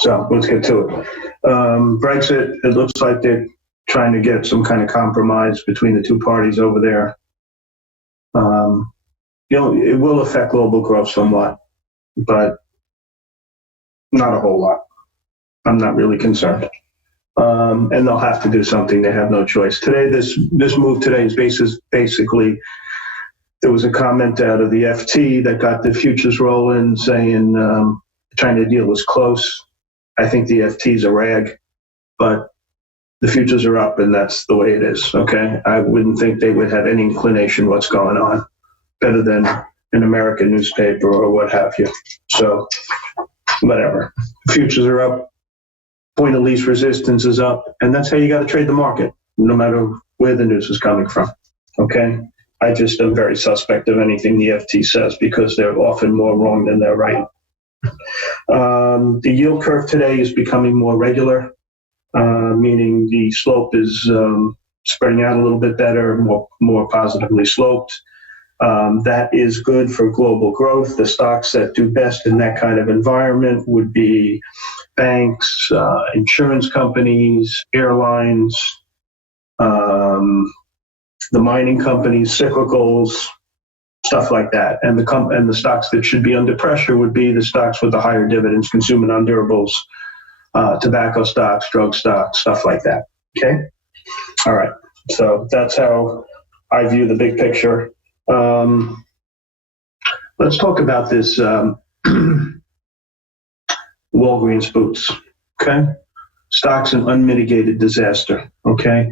So let's get to it. Brexit, it looks like they're trying to get some kind of compromise between the two parties over there. It will affect global growth somewhat, but not a whole lot. I'm not really concerned. And they'll have to do something. They have no choice. Today, this move today is basically, there was a comment out of the FT that got the futures rolling saying China deal was close. I think the FT is a rag, but the futures are up and that's the way it is, okay? I wouldn't think they would have any inclination what's going on better than an American newspaper or what have you. So, whatever. Futures are up. Point of least resistance is up, and that's how you got to trade the market, no matter where the news is coming from, okay? I just am very suspect of anything the FT says because they're often more wrong than they're right. The yield curve today is becoming more regular, meaning the slope is spreading out a little bit better, more positively sloped. That is good for global growth. The stocks that do best in that kind of environment would be banks, insurance companies, airlines, the mining companies, cyclicals, stuff like that. And the stocks that should be under pressure would be the stocks with the higher dividends, consumer non-durables, tobacco stocks, drug stocks, stuff like that. Okay? All right. So that's how I view the big picture. Let's talk about this Walgreens Boots. Okay? Stock's an unmitigated disaster. Okay?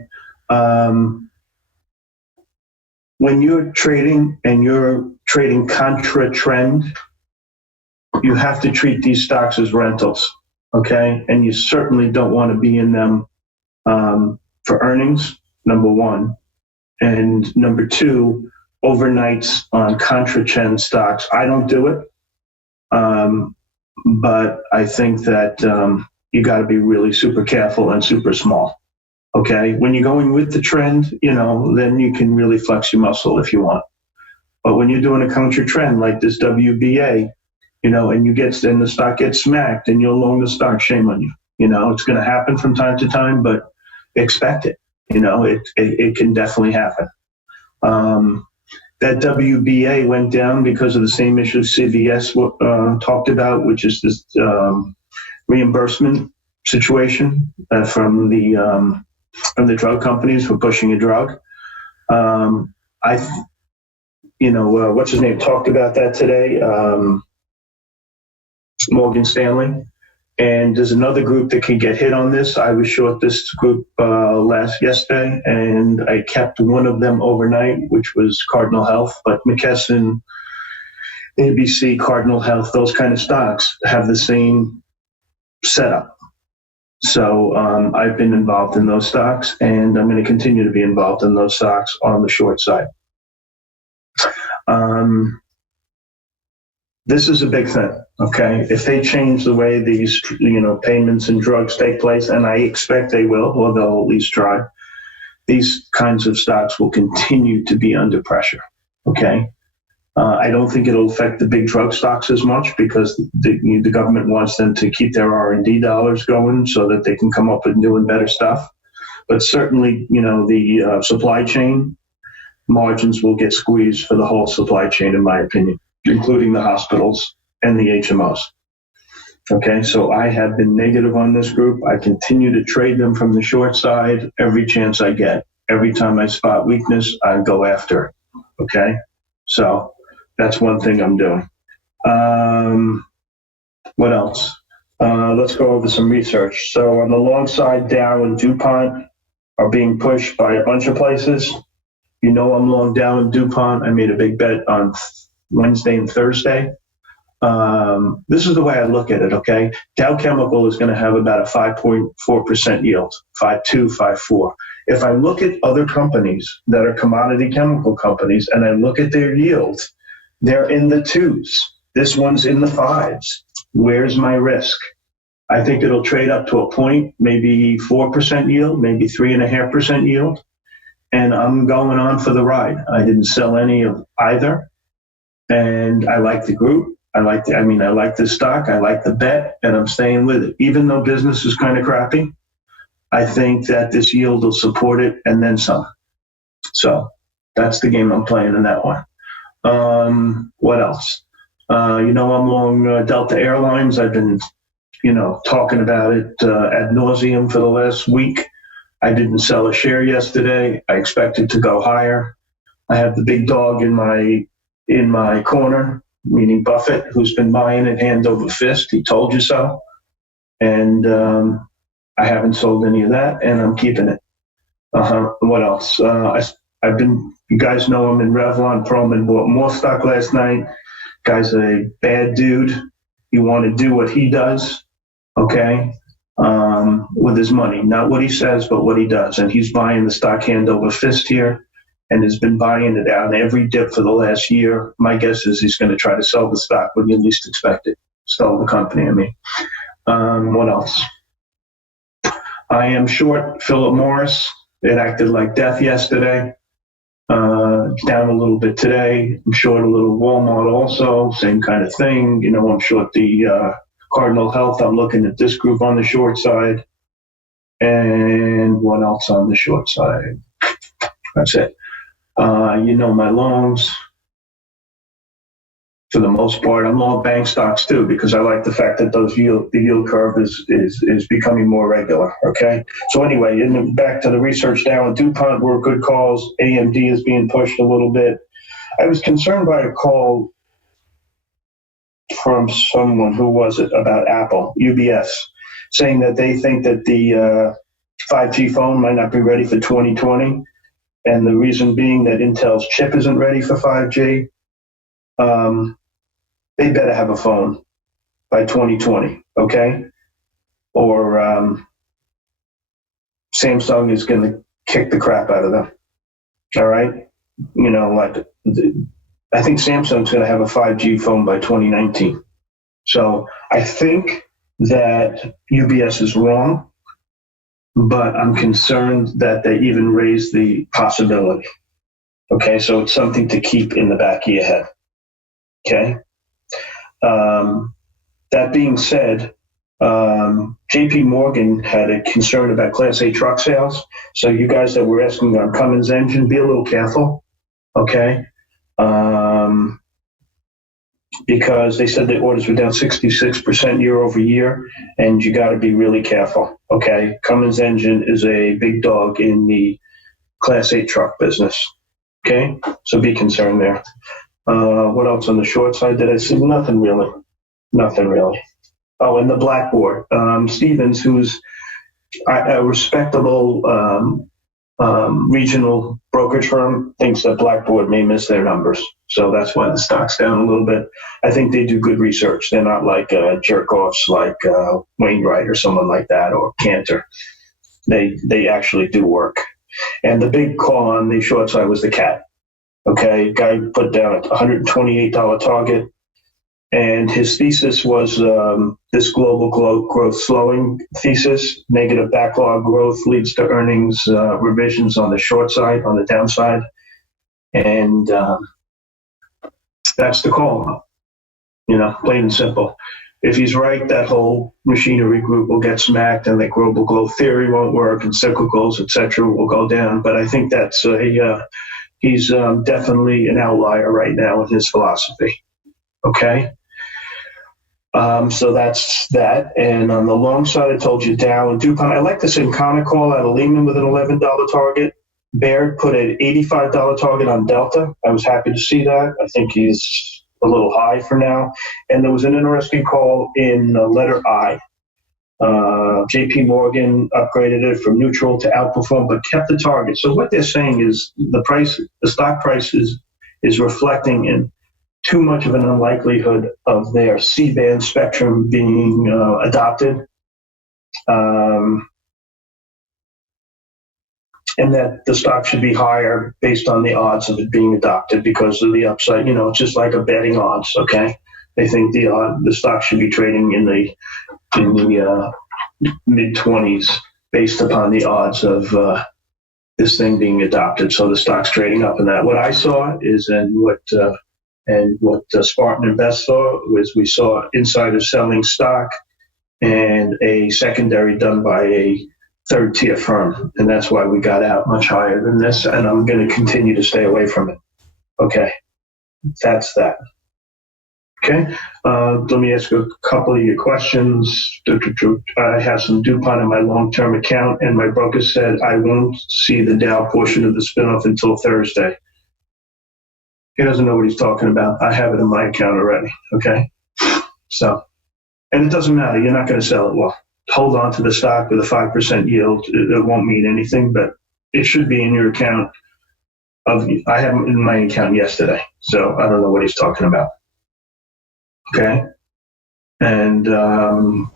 When you're trading and you're trading contra trend, you have to treat these stocks as rentals, okay? And you certainly don't want to be in them for earnings, number one. And number two, overnights on contra trend stocks. I don't do it, but I think that you got to be really super careful and super small. Okay, when you're going with the trend, then you can really flex your muscle if you want. But when you're doing a counter trend like this WBA, and the stock gets smacked and you're long the stock, shame on you. It's going to happen from time to time, but expect it. It can definitely happen. That WBA went down because of the same issue CVS talked about, which is this reimbursement situation from the drug companies for pushing a drug. What's his name talked about that today, Morgan Stanley. And there's another group that can get hit on this. I was short this group yesterday, and I kept one of them overnight, which was Cardinal Health. But McKesson, ABC, Cardinal Health, those kind of stocks have the same setup. So I've been involved in those stocks, and I'm going to continue to be involved in those stocks on the short side. This is a big thing, okay? If they change the way these, payments and drugs take place, and I expect they will, or they'll at least try, these kinds of stocks will continue to be under pressure, okay? I don't think it'll affect the big drug stocks as much because the government wants them to keep their R&D dollars going so that they can come up with new and better stuff. But certainly, the supply chain margins will get squeezed for the whole supply chain, in my opinion, including the hospitals and the HMOs. Okay, so I have been negative on this group. I continue to trade them from the short side every chance I get. Every time I spot weakness, I go after it. Okay, so that's one thing I'm doing. What else? Let's go over some research. So on the long side, Dow and DuPont are being pushed by a bunch of places. I'm long Dow and DuPont. I made a big bet on Wednesday and Thursday. This is the way I look at it, okay? Dow Chemical is going to have about a 5.4% yield, 5.2, 5.4. If I look at other companies that are commodity chemical companies and I look at their yield, they're in the 2s. This one's in the 5s. Where's my risk? I think it'll trade up to a point, maybe 4% yield, maybe 3.5% yield. And I'm going on for the ride. I didn't sell any of either. And I like the group. I like the stock. I like the bet, and I'm staying with it. Even though business is kind of crappy, I think that this yield will support it and then some. So that's the game I'm playing in that one. What else? I'm long Delta Airlines. I've been, talking about it ad nauseum for the last week. I didn't sell a share yesterday. I expect it to go higher. I have the big dog in my corner, meaning Buffett, who's been buying it hand over fist. He told you so. And I haven't sold any of that, and I'm keeping it. What else? You guys know I'm in Revlon. Perlman bought more stock last night. Guy's a bad dude. You want to do what he does, okay? With his money, not what he says, but what he does. And he's buying the stock hand over fist here and has been buying it on every dip for the last year. My guess is he's going to try to sell the stock when you least expect it. Sell the company, I mean. What else? I am short Philip Morris. It acted like death yesterday. It's down a little bit today. I'm short a little Walmart also, same kind of thing. I'm short the Cardinal Health. I'm looking at this group on the short side. And what else on the short side? That's it. You know my longs. For the most part, I'm long bank stocks too, because I like the fact that the yield curve is becoming more regular. Okay. So anyway, back to the research now. And DuPont were good calls. AMD is being pushed a little bit. I was concerned by a call from someone, who was it, about Apple, UBS, saying that they think that the 5G phone might not be ready for 2020. And the reason being that Intel's chip isn't ready for 5G. They better have a phone by 2020, okay? Or Samsung is going to kick the crap out of them, all right? You know, like, I think Samsung's going to have a 5G phone by 2019. So I think that UBS is wrong, but I'm concerned that they even raised the possibility, okay? So it's something to keep in the back of your head, okay? That being said, JP Morgan had a concern about Class A truck sales. So you guys that were asking on Cummins engine, be a little careful, okay? Because they said the orders were down 66% year over year, and you got to be really careful, okay? Cummins engine is a big dog in the Class A truck business, okay? So be concerned there. What else on the short side did I see? Nothing really. Oh, and the Blackboard. Stevens, who's a respectable regional brokerage firm, thinks that Blackboard may miss their numbers. So that's why the stock's down a little bit. I think they do good research. They're not like jerk-offs like Wainwright or someone like that, or Cantor. They actually do work. And the big call on the short side was the cat. Okay, guy put down a $128 target, and his thesis was this global growth slowing thesis. Negative backlog growth leads to earnings revisions on the short side, on the downside, and that's the call. You know, plain and simple. If he's right, that whole machinery group will get smacked, and the global growth theory won't work, and cyclicals, etc., will go down. But I think that's he's definitely an outlier right now in his philosophy. Okay. So that's that. And on the long side, I told you Dow and DuPont. I like the Syncona call out of Lehman with an $11 target. Baird put an $85 target on Delta. I was happy to see that. I think he's a little high for now. And there was an interesting call in letter I. JP Morgan upgraded it from neutral to outperform, but kept the target. So what they're saying is the stock price is reflecting in too much of an unlikelihood of their C-band spectrum being adopted, and that the stock should be higher based on the odds of it being adopted because of the upside. You know, it's just like a betting odds. Okay, they think the stock should be trading in the mid-20s based upon the odds of this thing being adopted. So the stock's trading up in that. What I saw is, and what Spartan Invest saw was, we saw insiders selling stock and a secondary done by a third-tier firm, and that's why we got out much higher than this. And I'm going to continue to stay away from it. Okay, that's that. Okay, let me ask you a couple of your questions. I have some DuPont in my long-term account, and my broker said I won't see the Dow portion of the spinoff until Thursday. He doesn't know what he's talking about. I have it in my account already, okay? So, and it doesn't matter. You're not going to sell it. Well, hold on to the stock with a 5% yield. It won't mean anything, but it should be in your account. I have it in my account yesterday, so I don't know what he's talking about. Okay. And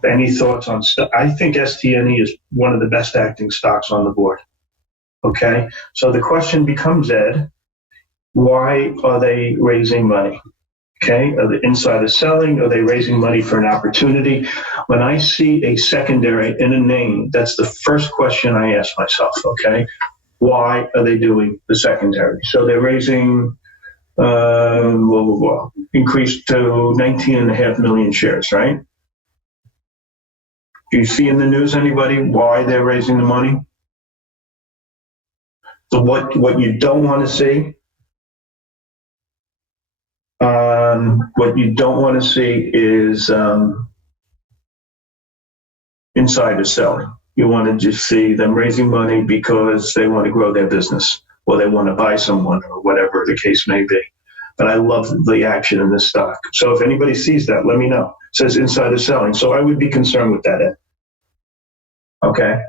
any thoughts on stock? I think STNE is one of the best acting stocks on the board. Okay. So the question becomes, Ed, why are they raising money? Okay. Are the insiders selling? Are they raising money for an opportunity? When I see a secondary in a name, that's the first question I ask myself. Okay. Why are they doing the secondary? So they're raising increased to 19.5 million shares, right? Do you see in the news anybody why they're raising the money? So what you don't want to see What you don't want to see is insider selling. You want to just see them raising money because they want to grow their business or they want to buy someone or whatever the case may be. But I love the action in this stock. So if anybody sees that, let me know. It says insider selling. So I would be concerned with that, Ed. Okay.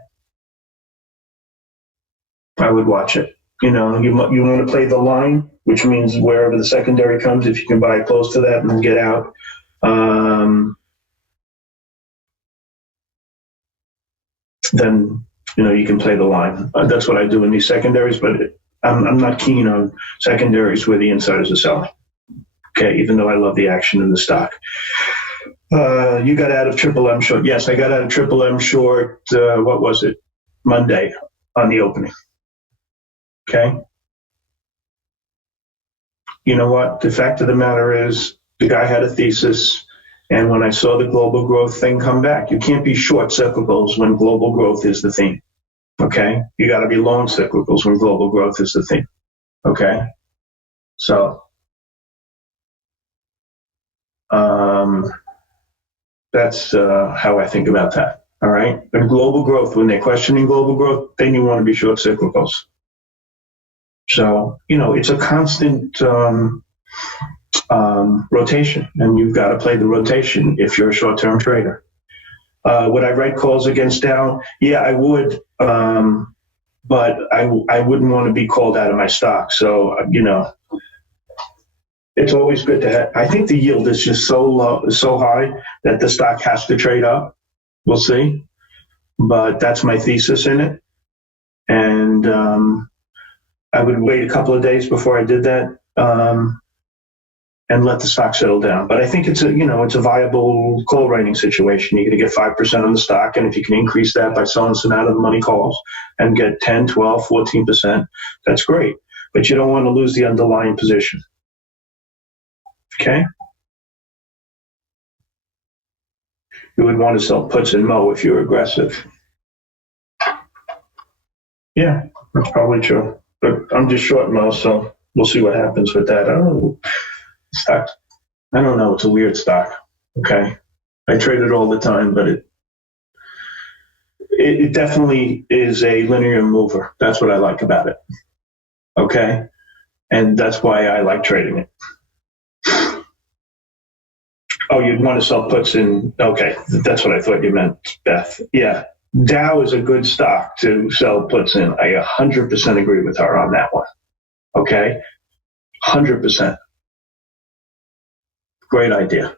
I would watch it. You know, you want to play the line, which means wherever the secondary comes, if you can buy close to that and get out. Then, you know, you can play the line. That's what I do in these secondaries, but I'm not keen on secondaries where the insiders are selling. Okay, even though I love the action in the stock. You got out of Triple M short. Yes, I got out of Triple M short, what was it? Monday on the opening. Okay. You know what? The fact of the matter is the guy had a thesis. And when I saw the global growth thing come back, you can't be short cyclicals when global growth is the theme. Okay. You got to be long cyclicals when global growth is the theme. Okay. So, that's how I think about that. All right. But global growth, when they're questioning global growth, then you want to be short cyclicals. So, you know, it's a constant rotation, and you've got to play the rotation if you're a short-term trader. Would I write calls against Dow? Yeah, I would, but I wouldn't want to be called out of my stock. So, you know, it's always good to have. I think the yield is just so low, so high that the stock has to trade up. We'll see, but that's my thesis in it, and I would wait a couple of days before I did that. And let the stock settle down. But I think it's a viable call writing situation. You're going to get 5% on the stock, and if you can increase that by selling some out of the money calls and get 10, 12, 14%, that's great. But you don't want to lose the underlying position. Okay? You would want to sell puts and Mo if you're aggressive. Yeah, that's probably true. But I'm just short Mo, so we'll see what happens with that. I don't know. Stock, I don't know. It's a weird stock. Okay, I trade it all the time, but it definitely is a linear mover. That's what I like about it. Okay, and that's why I like trading it. Oh, you'd want to sell puts in. Okay, that's what I thought you meant, Beth. Yeah, Dow is a good stock to sell puts in. I 100% agree with her on that one. Okay, 100%. Great idea.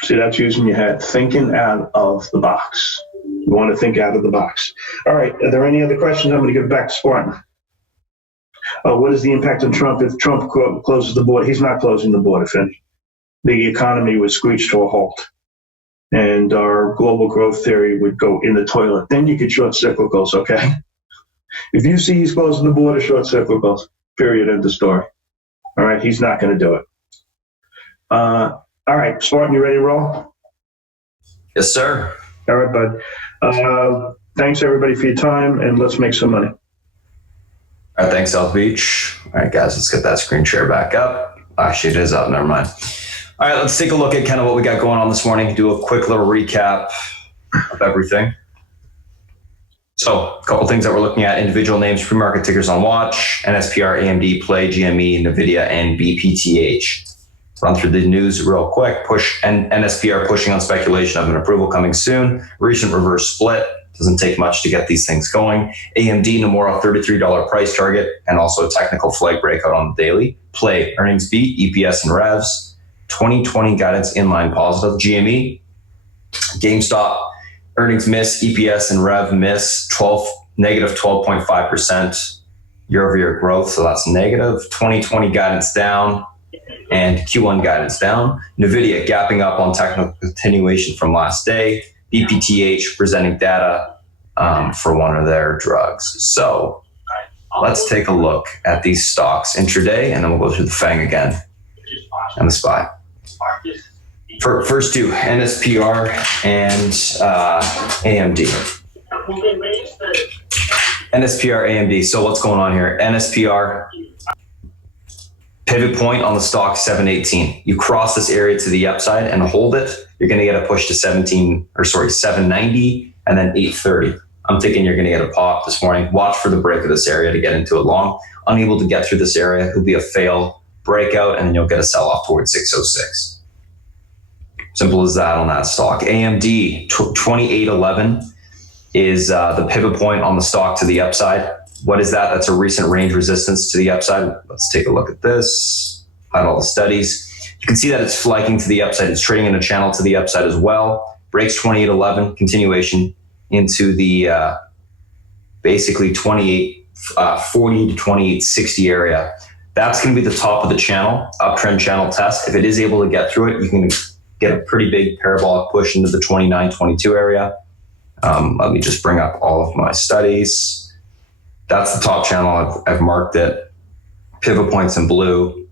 See, that's using your head, thinking out of the box. You want to think out of the box. All right, are there any other questions? I'm going to give it back to Spartan. What is the impact on Trump if Trump closes the border? He's not closing the border, Finn. The economy would screech to a halt, and our global growth theory would go in the toilet. Then you could short cyclicals, okay? If you see he's closing the border, short cyclicals, period, end of story. All right, he's not going to do it. All right, Spartan, you ready to roll? Yes, sir. All right, bud. Thanks, everybody, for your time, and let's make some money. All right, thanks, South Beach. All right, guys, let's get that screen share back up. Actually, it is up. Never mind. All right, let's take a look at kind of what we got going on this morning. Do a quick little recap of everything. So a couple things that we're looking at: individual names, pre-market tickers on watch, NSPR, AMD, Play, GME, NVIDIA, and BPTH. Run through the news real quick. NSPR pushing on speculation of an approval coming soon. Recent reverse split. Doesn't take much to get these things going. AMD, Nomura, $33 price target, and also a technical flag breakout on the daily. Play, earnings beat, EPS and revs. 2020 guidance inline positive. GME, GameStop, earnings miss, EPS and rev miss, negative 12.5% year-over-year growth. So that's negative. 2020 guidance down and Q1 guidance down. NVIDIA gapping up on technical continuation from last day. BPTH presenting data for one of their drugs. So let's take a look at these stocks intraday, and then we'll go through the FANG again and the SPY. First two, NSPR and AMD. NSPR, AMD. So what's going on here? NSPR, Pivot point on the stock, 718. You cross this area to the upside and hold it, you're going to get a push to 790 and then 830. I'm thinking you're going to get a pop this morning. Watch for the break of this area to get into it long. Unable to get through this area, it'll be a fail breakout, and then you'll get a sell off towards 606. Simple as that on that stock. AMD, 2811 is the pivot point on the stock to the upside. What is that? That's a recent range resistance to the upside. Let's take a look at this. Hide all the studies. You can see that it's flanking to the upside. It's trading in a channel to the upside as well. Breaks 2811, continuation into the basically 2840 to 2860 area. That's going to be the top of the channel, uptrend channel test. If it is able to get through it, you can get a pretty big parabolic push into the 2922 area. Let me just bring up all of my studies. That's the top channel. I've marked it. Pivot points in blue.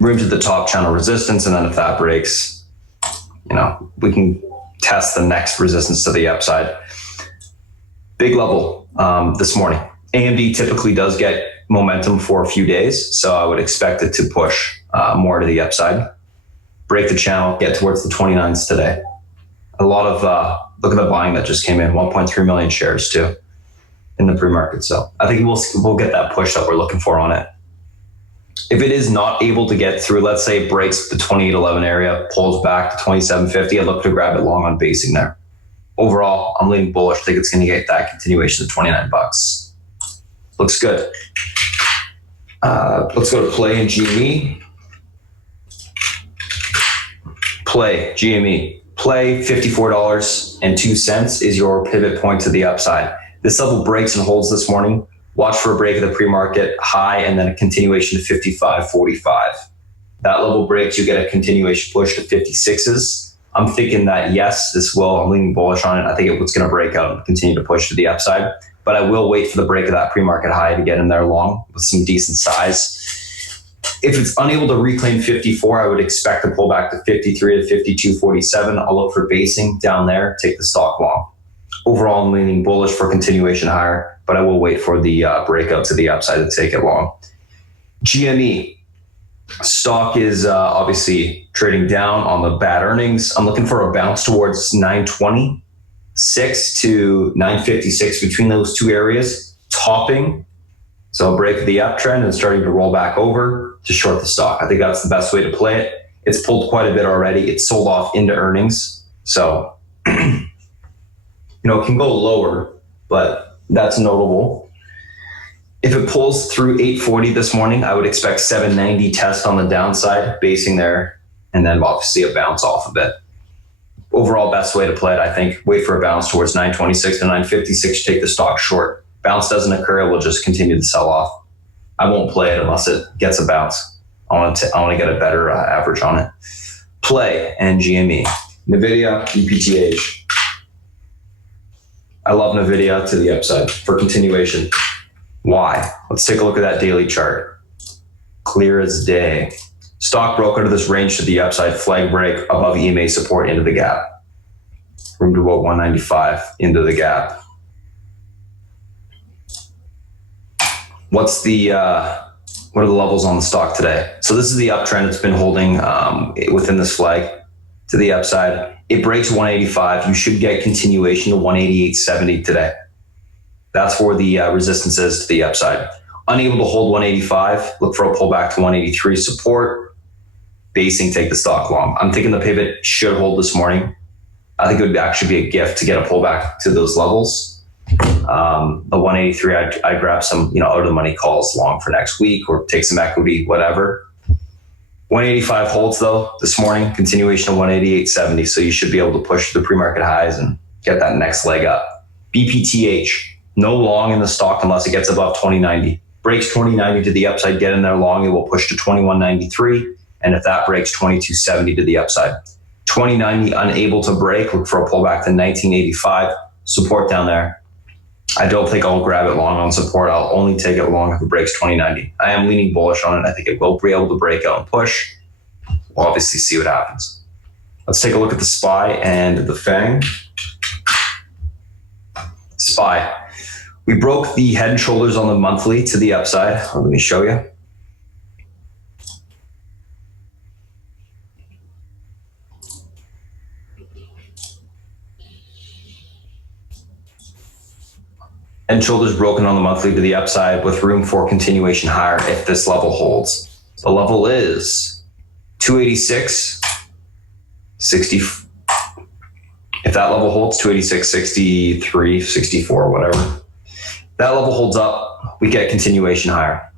Room to the top channel resistance, and then if that breaks, we can test the next resistance to the upside. Big level this morning. AMD typically does get momentum for a few days, so I would expect it to push more to the upside. Break the channel, get towards the 29s today. A lot of, look at the buying that just came in, 1.3 million shares too in the pre-market. So I think we'll get that push that we're looking for on it. If it is not able to get through, let's say it breaks the 2811 area, pulls back to 2750, I look to grab it long on basing there. Overall, I'm leaning bullish. I think it's going to get that continuation of 29 bucks. Looks good. Let's go to play in GME. Play GME. Play $54.02 is your pivot point to the upside. This level breaks and holds this morning. Watch for a break of the pre-market high and then a continuation to 55.45. That level breaks, you get a continuation push to 56s. I'm thinking that yes, I'm leaning bullish on it. I think it's going to break out and continue to push to the upside, but I will wait for the break of that pre-market high to get in there long with some decent size. If it's unable to reclaim 54, I would expect to pull back to 53 to 52.47. I'll look for basing down there, take the stock long. Overall, I'm leaning bullish for continuation higher, but I will wait for the breakout to the upside to take it long. GME. Stock is obviously trading down on the bad earnings. I'm looking for a bounce towards 926 to 956 between those two areas, topping. So a break of the uptrend and starting to roll back over to short the stock. I think that's the best way to play it. It's pulled quite a bit already. It's sold off into earnings. So, it can go lower, but that's notable. If it pulls through 840 this morning, I would expect 790 test on the downside, basing there, and then obviously a bounce off of it. Overall, best way to play it, I think, wait for a bounce towards 926 to 956, take the stock short. Bounce doesn't occur, it will just continue to sell off. I won't play it unless it gets a bounce. I want to get a better average on it. Play and GME. NVIDIA, EPTH. I love NVIDIA to the upside for continuation. Why? Let's take a look at that daily chart. Clear as day. Stock broke under this range to the upside, flag break above EMA support into the gap. Room to about 195 into the gap. What are the levels on the stock today? So this is the uptrend it's been holding within this flag to the upside. It breaks 185. You should get continuation to 188.70 today. That's where the resistance is to the upside. Unable to hold 185, look for a pullback to 183 support. Basing, take the stock long. I'm thinking the pivot should hold this morning. I think it would actually be a gift to get a pullback to those levels. The 183, I'd grab some, out of the money calls long for next week or take some equity, whatever. 185 holds though this morning, continuation of 188.70. So you should be able to push the pre-market highs and get that next leg up. BPTH, no long in the stock unless it gets above 2090. Breaks 2090 to the upside, get in there long, it will push to 2193. And if that breaks 2270 to the upside. 2090 unable to break, look for a pullback to 1985. Support down there. I don't think I'll grab it long on support. I'll only take it long if it breaks 2090. I am leaning bullish on it. I think it will be able to break out and push. We'll obviously see what happens. Let's take a look at the SPY and the FANG. SPY. We broke the head and shoulders on the monthly to the upside. Let me show you. and shoulders broken on the monthly to the upside with room for continuation higher if this level holds. The level is 286.60. If that level holds, 286.63, 64, whatever. That level holds up, we get continuation higher.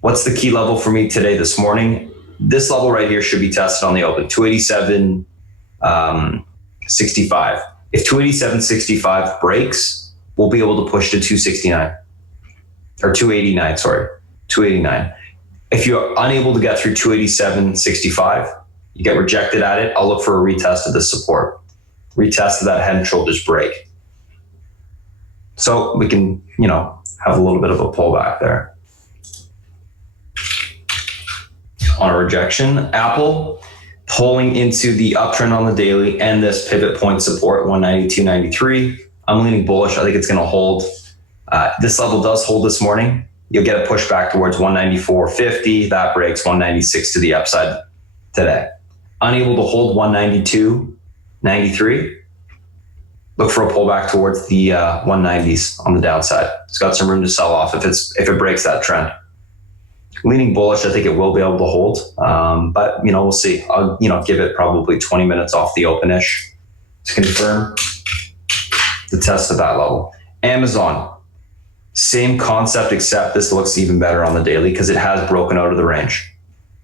What's the key level for me today, this morning? This level right here should be tested on the open, 287.65. If 287.65 breaks, we'll be able to push to 269. Or 289, sorry, 289. If you're unable to get through 287.65, you get rejected at it, I'll look for a retest of the support. Retest of that head and shoulders break. So we can, have a little bit of a pullback there. On a rejection, Apple pulling into the uptrend on the daily and this pivot point support, 192.93. I'm leaning bullish. I think it's going to hold. This level does hold this morning. You'll get a push back towards 194.50. That breaks 196 to the upside today. Unable to hold 192.93. Look for a pullback towards the 190s on the downside. It's got some room to sell off if it breaks that trend. Leaning bullish, I think it will be able to hold, but we'll see. I'll give it probably 20 minutes off the open-ish to confirm the test of that level. Amazon, same concept, except this looks even better on the daily because it has broken out of the range.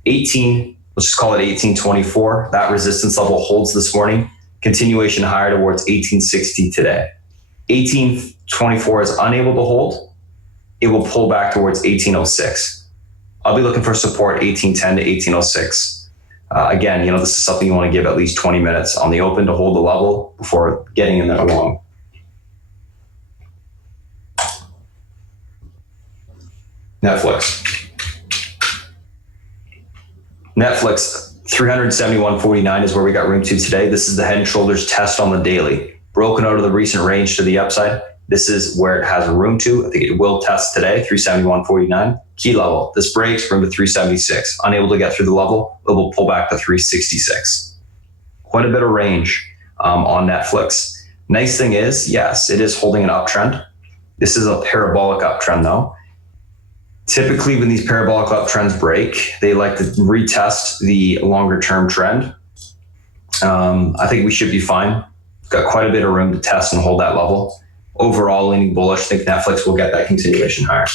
18, let's just call it 1824. That resistance level holds this morning. Continuation higher towards 1860 today. 1824 is unable to hold. It will pull back towards 1806. I'll be looking for support 1810 to 1806. Again, this is something you want to give at least 20 minutes on the open to hold the level before getting in there long. Netflix, 371.49 is where we got room to today. This is the head and shoulders test on the daily. Broken out of the recent range to the upside. This is where it has room to. I think it will test today, 371.49. Key level. This breaks room to 376. Unable to get through the level, it will pull back to 366. Quite a bit of range on Netflix. Nice thing is, yes, it is holding an uptrend. This is a parabolic uptrend though. Typically when these parabolic uptrends break, they like to retest the longer term trend. I think we should be fine. Got quite a bit of room to test and hold that level. Overall, leaning bullish. I think Netflix will get that continuation higher.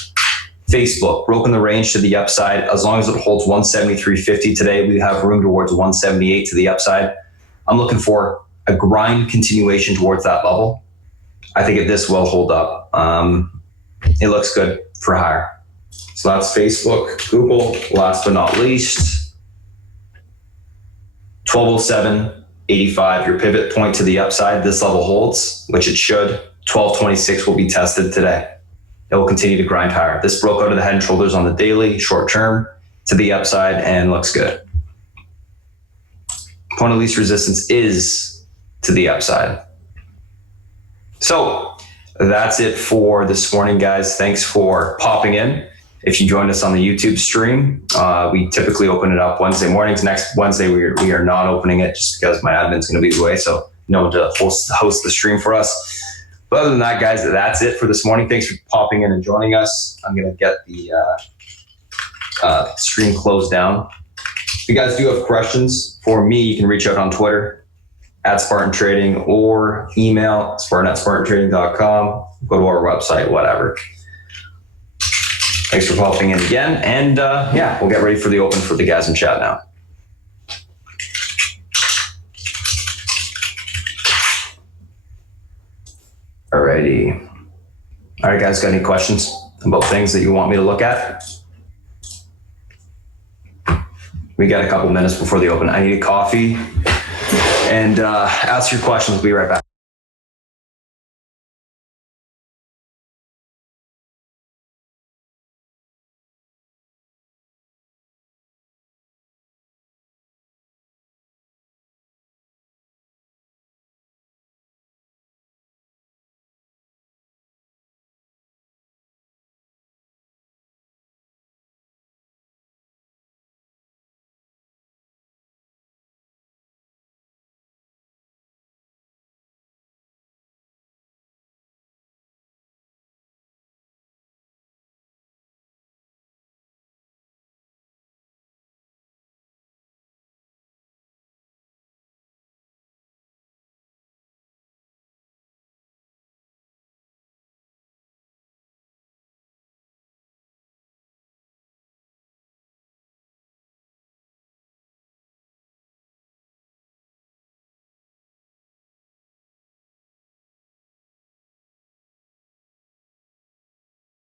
Facebook, broken the range to the upside. As long as it holds 173.50 today, we have room towards 178 to the upside. I'm looking for a grind continuation towards that level. I think this will hold up. It looks good for higher. So that's Facebook. Google, last but not least, 1207.85, your pivot point to the upside. This level holds, which it should. 1226 will be tested today. It will continue to grind higher. This broke out of the head and shoulders on the daily, short term, to the upside and looks good. Point of least resistance is to the upside. So that's it for this morning, guys. Thanks for popping in. If you joined us on the YouTube stream, we typically open it up Wednesday mornings. Next Wednesday, we are not opening it just because my admin's going to be away. So no one to host the stream for us. But other than that, guys, that's it for this morning. Thanks for popping in and joining us. I'm going to get the stream closed down. If you guys do have questions for me, you can reach out on Twitter @Spartan Trading or email spartan@spartantrading.com. Go to our website, whatever. Thanks for popping in again. And we'll get ready for the open for the guys in chat now. Alrighty. All right, guys, got any questions about things that you want me to look at? We got a couple minutes before the open. I need a coffee and ask your questions. We'll be right back.